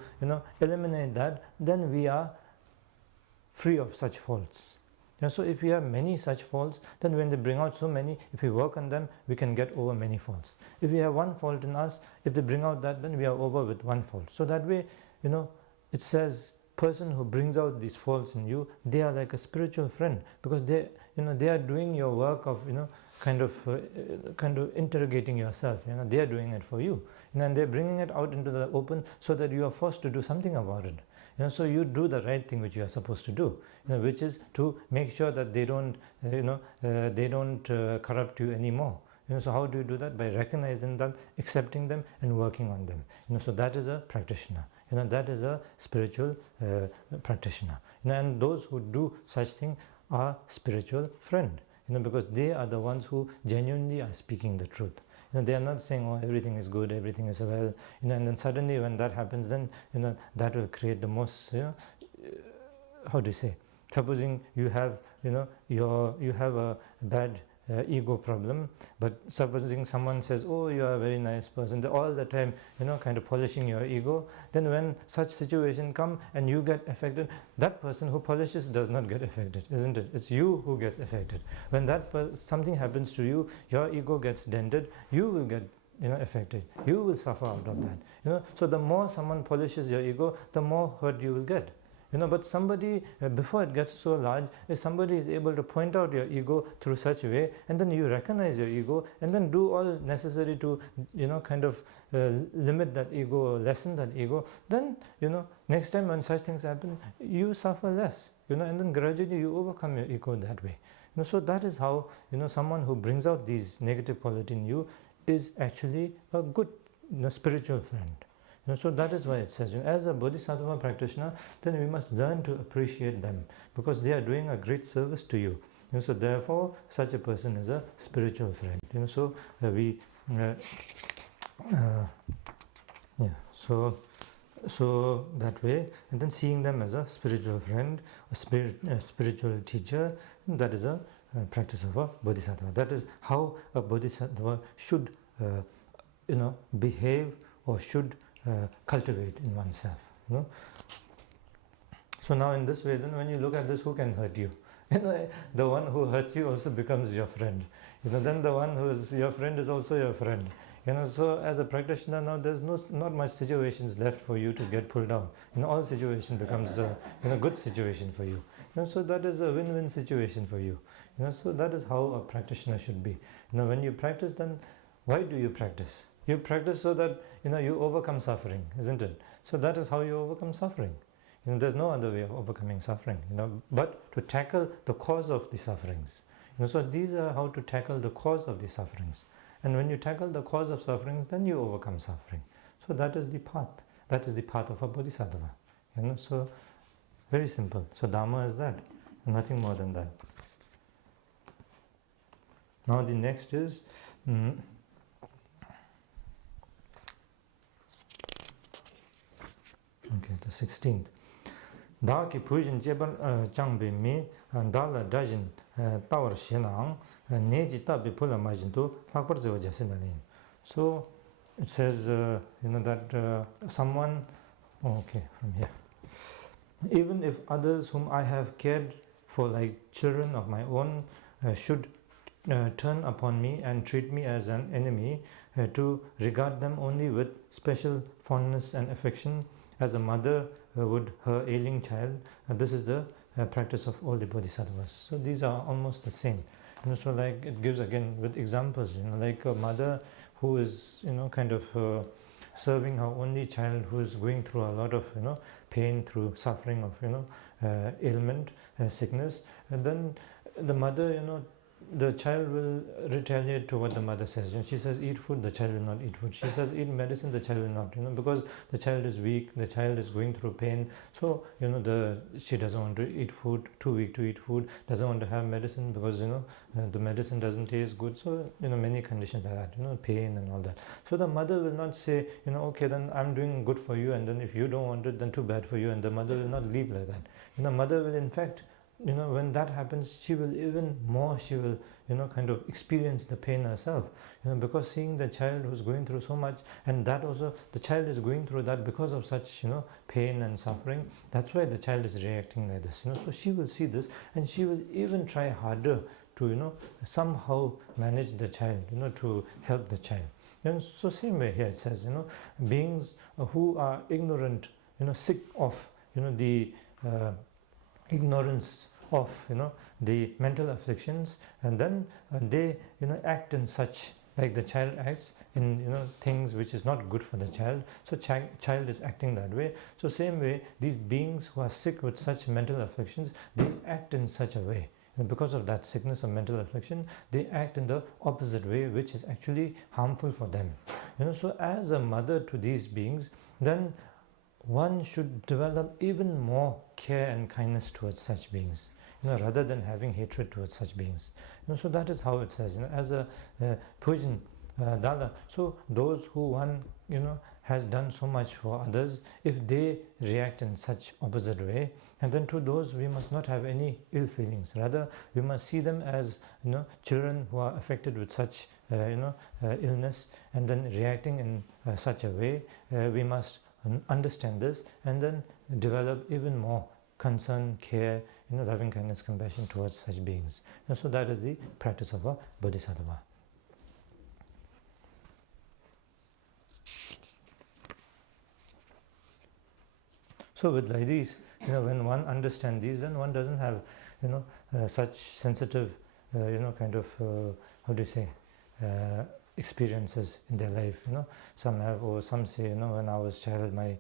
eliminate that, then we are free of such faults. So if we have many such faults, then when they bring out so many, if we work on them, we can get over many faults. If we have one fault in us, if they bring out that, then we are over with one fault. So that way, it says, person who brings out these faults in you, they are like a spiritual friend, because they are doing your work of kind of interrogating yourself. They are doing it for you, and they're bringing it out into the open so that you are forced to do something about it. So you do the right thing which you are supposed to do, which is to make sure that they don't corrupt you anymore. So how do you do that? By recognizing them, accepting them, and working on them. So that is a practitioner. That is a spiritual practitioner. And those who do such thing are spiritual friend. Because they are the ones who genuinely are speaking the truth. They are not saying, oh, everything is good, everything is well. And then suddenly when that happens, then that will create the most. How do you say? Supposing you have you have a bad ego problem, but supposing someone says, oh, you are a very nice person, all the time kind of polishing your ego, then when such situation come and you get affected, that person who polishes does not get affected, isn't it? It's you who gets affected. When that something happens to you, your ego gets dented, you will get affected. You will suffer out of that. So the more someone polishes your ego, the more hurt you will get. But somebody, before it gets so large, if somebody is able to point out your ego through such a way, and then you recognize your ego, and then do all necessary to, limit that ego or lessen that ego, then, next time when such things happen, you suffer less, and then gradually you overcome your ego that way. So that is how, someone who brings out these negative qualities in you is actually a good, spiritual friend. So that is why it says, as a bodhisattva practitioner, then we must learn to appreciate them, because they are doing a great service to you. So therefore, such a person is a spiritual friend. So that way, and then seeing them as a spiritual friend, a spiritual teacher, that is a practice of a bodhisattva. That is how a bodhisattva should, behave or should cultivate in oneself. So now in this way, then when you look at this, who can hurt you? The one who hurts you also becomes your friend. Then the one who is your friend is also your friend. So as a practitioner now, there's not much situations left for you to get pulled down. All situation becomes a good situation for you. So that is a win-win situation for you. So that is how a practitioner should be. When you practice, then why do you practice? You practice so that you overcome suffering, isn't it? So that is how you overcome suffering. There's no other way of overcoming suffering, but to tackle the cause of the sufferings. So these are how to tackle the cause of the sufferings. And when you tackle the cause of sufferings, then you overcome suffering. So that is the path. That is the path of a bodhisattva. So very simple. So Dharma is that, nothing more than that. Now the next is the 16th. Da ki pujin jebal changbe mi dala dajin tawar shenang neji tabi pula majintu lakpar zewa jasinalin. So it says that someone, from here, even if others whom I have cared for like children of my own should turn upon me and treat me as an enemy, to regard them only with special fondness and affection, as a mother would her ailing child. This is the practice of all the bodhisattvas. So these are almost the same. So like it gives again with examples, like a mother who is serving her only child who is going through a lot of pain through suffering of ailment, sickness, and then the mother the child will retaliate to what the mother says. She says eat food, the child will not eat food. She says eat medicine, the child will not, because the child is weak, the child is going through pain. So she doesn't want to eat food, too weak to eat food, doesn't want to have medicine because the medicine doesn't taste good. So many conditions like that, pain and all that. So the mother will not say okay, then I'm doing good for you, and then if you don't want it, then too bad for you. And the mother will not leave like that. Mother will in fact, when that happens, she will even more, she will experience the pain herself, because seeing the child who's going through so much, and that also the child is going through that because of such pain and suffering. That's why the child is reacting like this. So she will see this, and she will even try harder to somehow manage the child, to help the child. And so same way here it says, beings who are ignorant, sick of the ignorance of the mental afflictions, and then they act in such, like the child acts in things which is not good for the child. So child is acting that way. So same way, these beings who are sick with such mental afflictions, they act in such a way, and because of that sickness of mental affliction, they act in the opposite way, which is actually harmful for them. So as a mother to these beings, then one should develop even more care and kindness towards such beings, rather than having hatred towards such beings. So that is how it says, as a Pujan Dala. So those who one has done so much for others, if they react in such opposite way, and then to those we must not have any ill feelings. Rather, we must see them as children who are affected with such illness, and then reacting in such a way. We must understand this, and then develop even more concern, care, loving kindness, compassion towards such beings. So that is the practice of a bodhisattva. So with like these, when one understands these, then one doesn't have, such sensitive, kind of, how do you say, experiences in their life. Some have, or some say, when I was child, my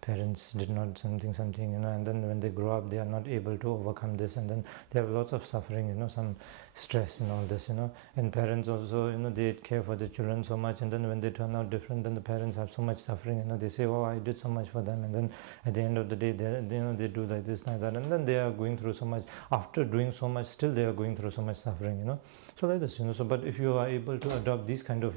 parents did not something, and then when they grow up, they are not able to overcome this, and then they have lots of suffering, some stress and all this, and parents also, they care for their children so much, and then when they turn out different, then the parents have so much suffering, they say, oh, I did so much for them, and then at the end of the day, they do like this, like that, and then they are going through so much. After doing so much, still they are going through so much suffering, so like this, so but if you are able to adopt these kind of,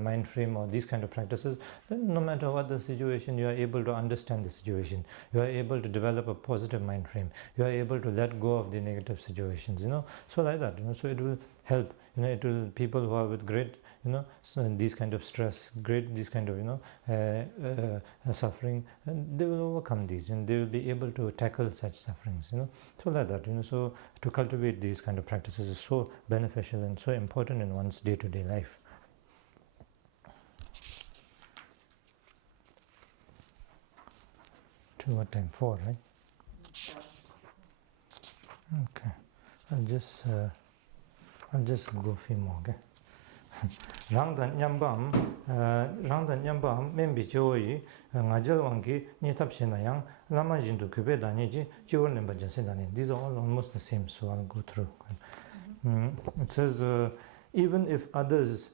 mind frame or these kind of practices, then no matter what the situation, you are able to understand the situation, you are able to develop a positive mind frame, you are able to let go of the negative situations, so like that, so it will help, it will, people who are with great, so these kind of stress, great, these kind of, suffering, and they will overcome these, and they will be able to tackle such sufferings, so like that, so to cultivate these kind of practices is so beneficial and so important in one's day-to-day life. To what time? 4, right? Okay, I'll just go a few more, okay? Rangdan nyambam membi jiwoyi ngajal wangi nyetabshena yang lama jindu kube danyeji jiwol nemba jasedani. These are all almost the same, so I'll go through. It says, even if others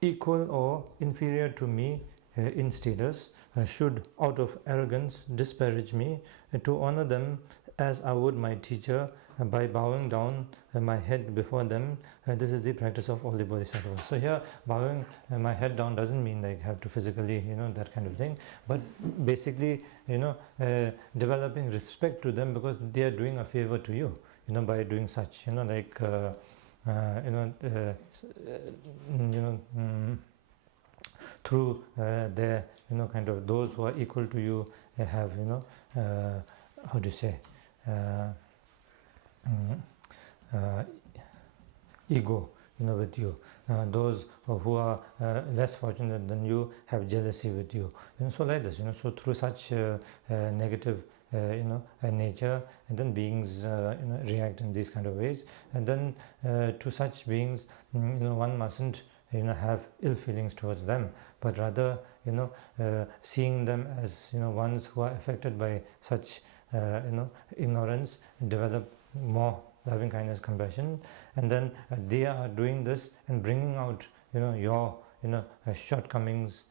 equal or inferior to me in status should out of arrogance disparage me, to honor them as I would my teacher by bowing down my head before them. This is the practice of all the bodhisattvas. So here, bowing my head down doesn't mean like have to physically, that kind of thing, but basically, developing respect to them because they are doing a favor to you, by doing such, like, through their, kind of those who are equal to you have, how do you say, ego, with you. Those who are less fortunate than you have jealousy with you, so like this, so through such negative nature, and then beings react in these kind of ways, and then to such beings, one mustn't have ill feelings towards them, but rather seeing them as ones who are affected by such ignorance, develop more loving kindness, compassion, and then they are doing this and bringing out your shortcomings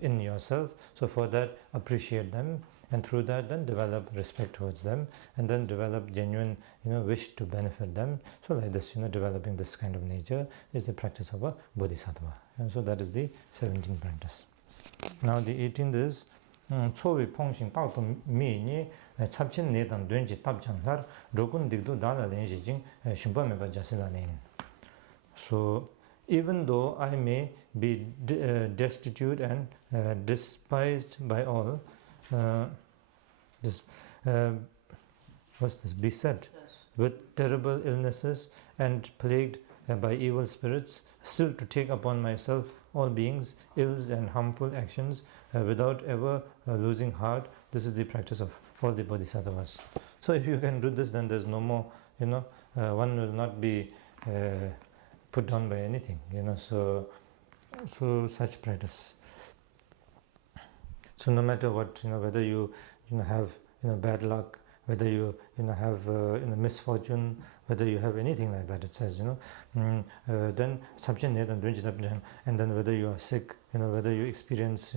in yourself. So for that, appreciate them, and through that, then develop respect towards them, and then develop genuine wish to benefit them. So like this, developing this kind of nature is the practice of a bodhisattva, and so that is the 17th practice. Now the 18th is 초위 퐁싱 따오도 미니 찹친 내단 된지 답장lar 로군 딕도 달라 렌지징 심범에 바자세다네. So even though I may be destitute and despised by all, beset with terrible illnesses and plagued by evil spirits, still to take upon myself all beings, ills and harmful actions without ever losing heart. This is the practice of all the bodhisattvas. So if you can do this, then there's no more, one will not be put down by anything, so such practice. So no matter what, whether you have bad luck, whether you have misfortune, whether you have anything like that, it says, then and then whether you are sick, whether you experience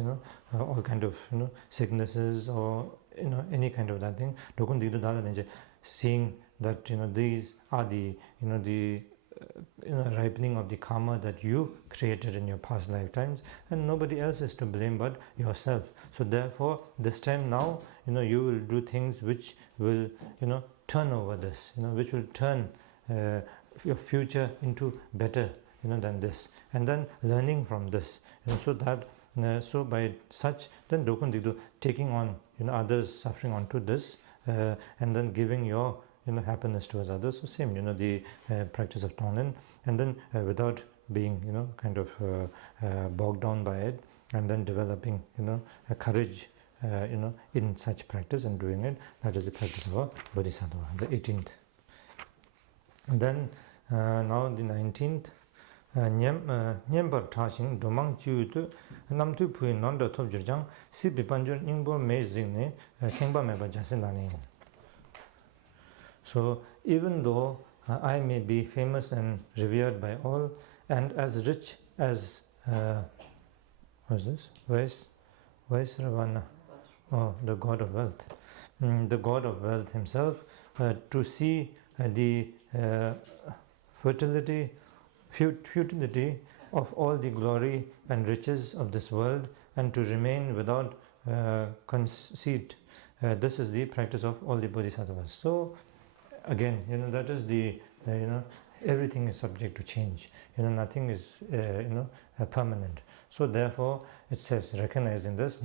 all kind of sicknesses or any kind of that thing, seeing that these are the the ripening of the karma that you created in your past lifetimes, and nobody else is to blame but yourself. So therefore, this time now, you will do things which will turn over this, which will turn your future into better than this, and then learning from this, so that so by such, then taking on others suffering onto this, and then giving your happiness towards others. So same, the practice of Tonglen, and then without being kind of bogged down by it, and then developing a courage in such practice and doing it. That is the practice of a bodhisattva, the 18th. And then now the 19th. Nyembar Tashing, Domang Judu, Namtu Pui Nonda Tobjurjang, Sibi Banjur Ingbo Mezine, Kengba Meba Jasinani. So even though I may be famous and revered by all, and as rich as what's this? Vice Ravana, the god of wealth. The god of wealth himself, to see the futility of all the glory and riches of this world, and to remain without conceit. This is the practice of all the bodhisattvas. So again, that is the everything is subject to change. Nothing is permanent. So therefore it says, recognizing this,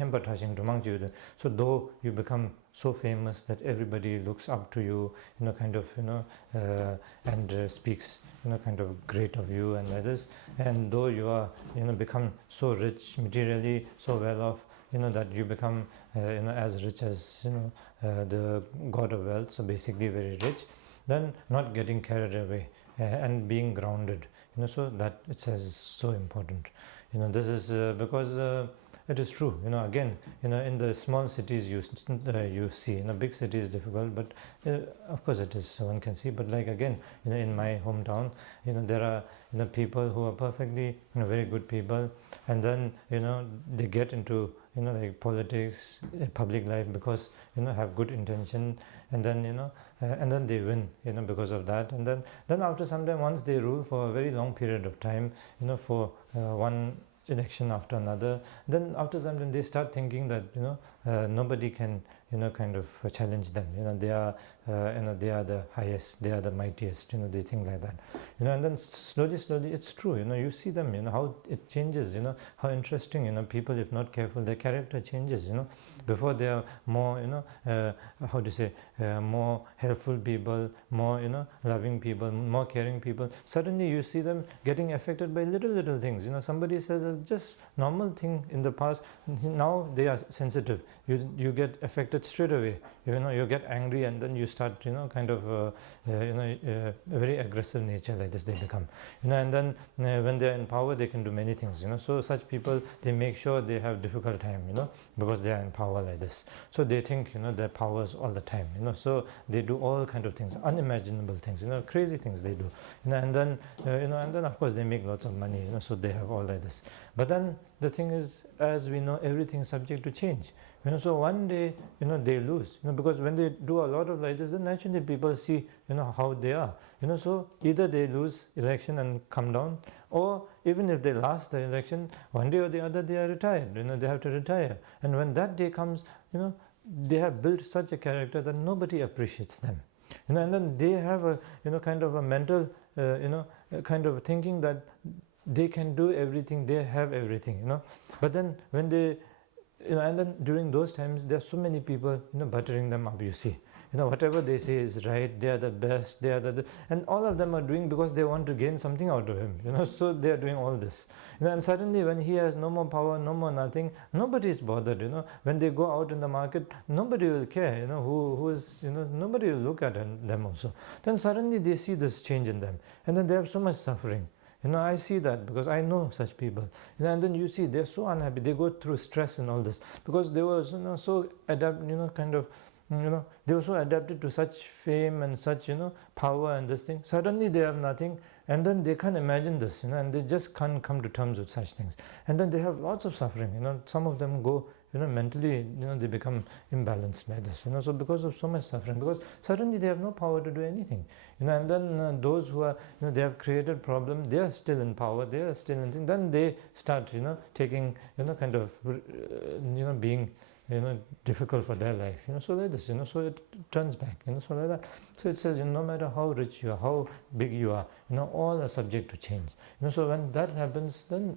so though you become so famous that everybody looks up to you, and speaks kind of great of you and others, and though you are become so rich materially, so well off, that you become as rich as the god of wealth, so basically very rich, then not getting carried away and being grounded, so that it says is so important. This is because it is true. Again, in the small cities you see, big city is difficult, but of course it is, one can see. But like again, in my hometown, there are people who are perfectly very good people, and then they get into like politics, public life, because have good intention, and then and then they win because of that, and then after some time, once they rule for a very long period of time, for one election after another, then after some time they start thinking that nobody can kind of challenge them. They are they are the highest, they are the mightiest. They think like that. And then slowly it's true. You see them. How it changes. How interesting. People, if not careful, their character changes. Before they are more how to say more helpful people, more loving people, more caring people. Suddenly you see them getting affected by little things. Somebody says a just normal thing in the past, now they are sensitive. You get affected straight away. You get angry, and then you start kind of very aggressive nature, like this they become. And then when they are in power, they can do many things. So such people, they make sure they have difficult time, because they are in power like this. So they think their powers all the time. So they do all kind of things, unimaginable things, crazy things they do. And then and then of course they make lots of money. So they have all like this. But then the thing is, as we know, everything is subject to change. So one day they lose, because when they do a lot of like this, then naturally people see how they are. So either they lose election and come down, or even if they last the election, one day or the other they are retired. They have to retire, and when that day comes, they have built such a character that nobody appreciates them. And then they have a kind of a mental kind of thinking that they can do everything, they have everything. But then when they and then during those times, there are so many people buttering them up. You see, whatever they say is right, they are the best, they are and all of them are doing because they want to gain something out of him. So they are doing all this. And suddenly when he has no more power, no more nothing, nobody is bothered. When they go out in the market, nobody will care. Who is nobody will look at them also. Then suddenly they see this change in them, and then they have so much suffering. I see that because I know such people. And then you see they're so unhappy. They go through stress and all this because they were so adapted, they were so adapted to such fame and such power and this thing. Suddenly they have nothing, and then they can't imagine this, and they just can't come to terms with such things. And then they have lots of suffering. Some of them go mentally, they become imbalanced like this, so because of so much suffering, because suddenly they have no power to do anything, and then those who are, they have created problem, they are still in power, they are still in thing, then they start, taking, kind of, being, difficult for their life, so like this, so it turns back, so like that. So it says, no matter how rich you are, how big you are, all are subject to change, so when that happens, then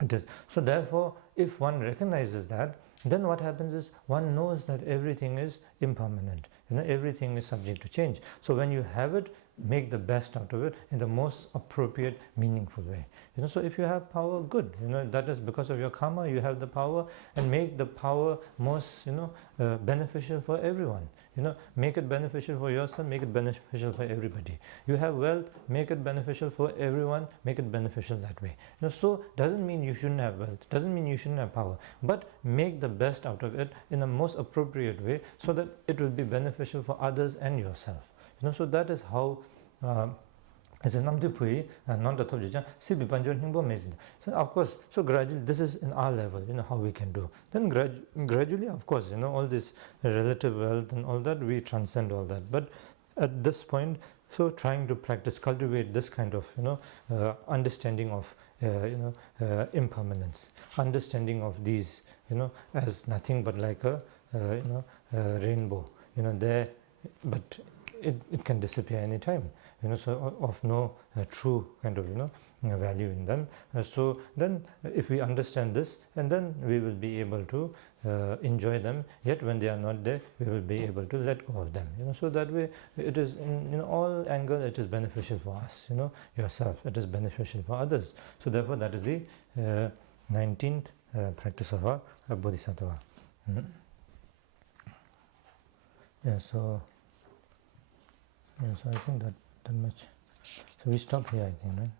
it is. So therefore, if one recognizes that, then what happens is one knows that everything is impermanent, everything is subject to change. So when you have it, make the best out of it in the most appropriate, meaningful way. So if you have power, good. That is because of your karma. You have the power, and make the power most beneficial for everyone. Make it beneficial for yourself. Make it beneficial for everybody. You have wealth. Make it beneficial for everyone. Make it beneficial that way. So doesn't mean you shouldn't have wealth. Doesn't mean you shouldn't have power. But make the best out of it in the most appropriate way, so that it will be beneficial for others and yourself. So that is how as a namdipui and non-dathabjija si bipanjon hingbo mezid. So of course, so gradually, this is in our level, how we can do. Then gradually, of course, all this relative wealth and all that, we transcend all that. But at this point, so trying to practice, cultivate this kind of understanding of impermanence, understanding of these as nothing but like a rainbow, there, but it can disappear anytime, so of no true kind of value in them. So then if we understand this, and then we will be able to enjoy them, yet when they are not there, we will be able to let go of them. So that way, it is in all angle, it is beneficial for us, yourself, it is beneficial for others. So therefore, that is the 19th practice of our Bodhisattva. So I think that much. So we stop here, I think, right?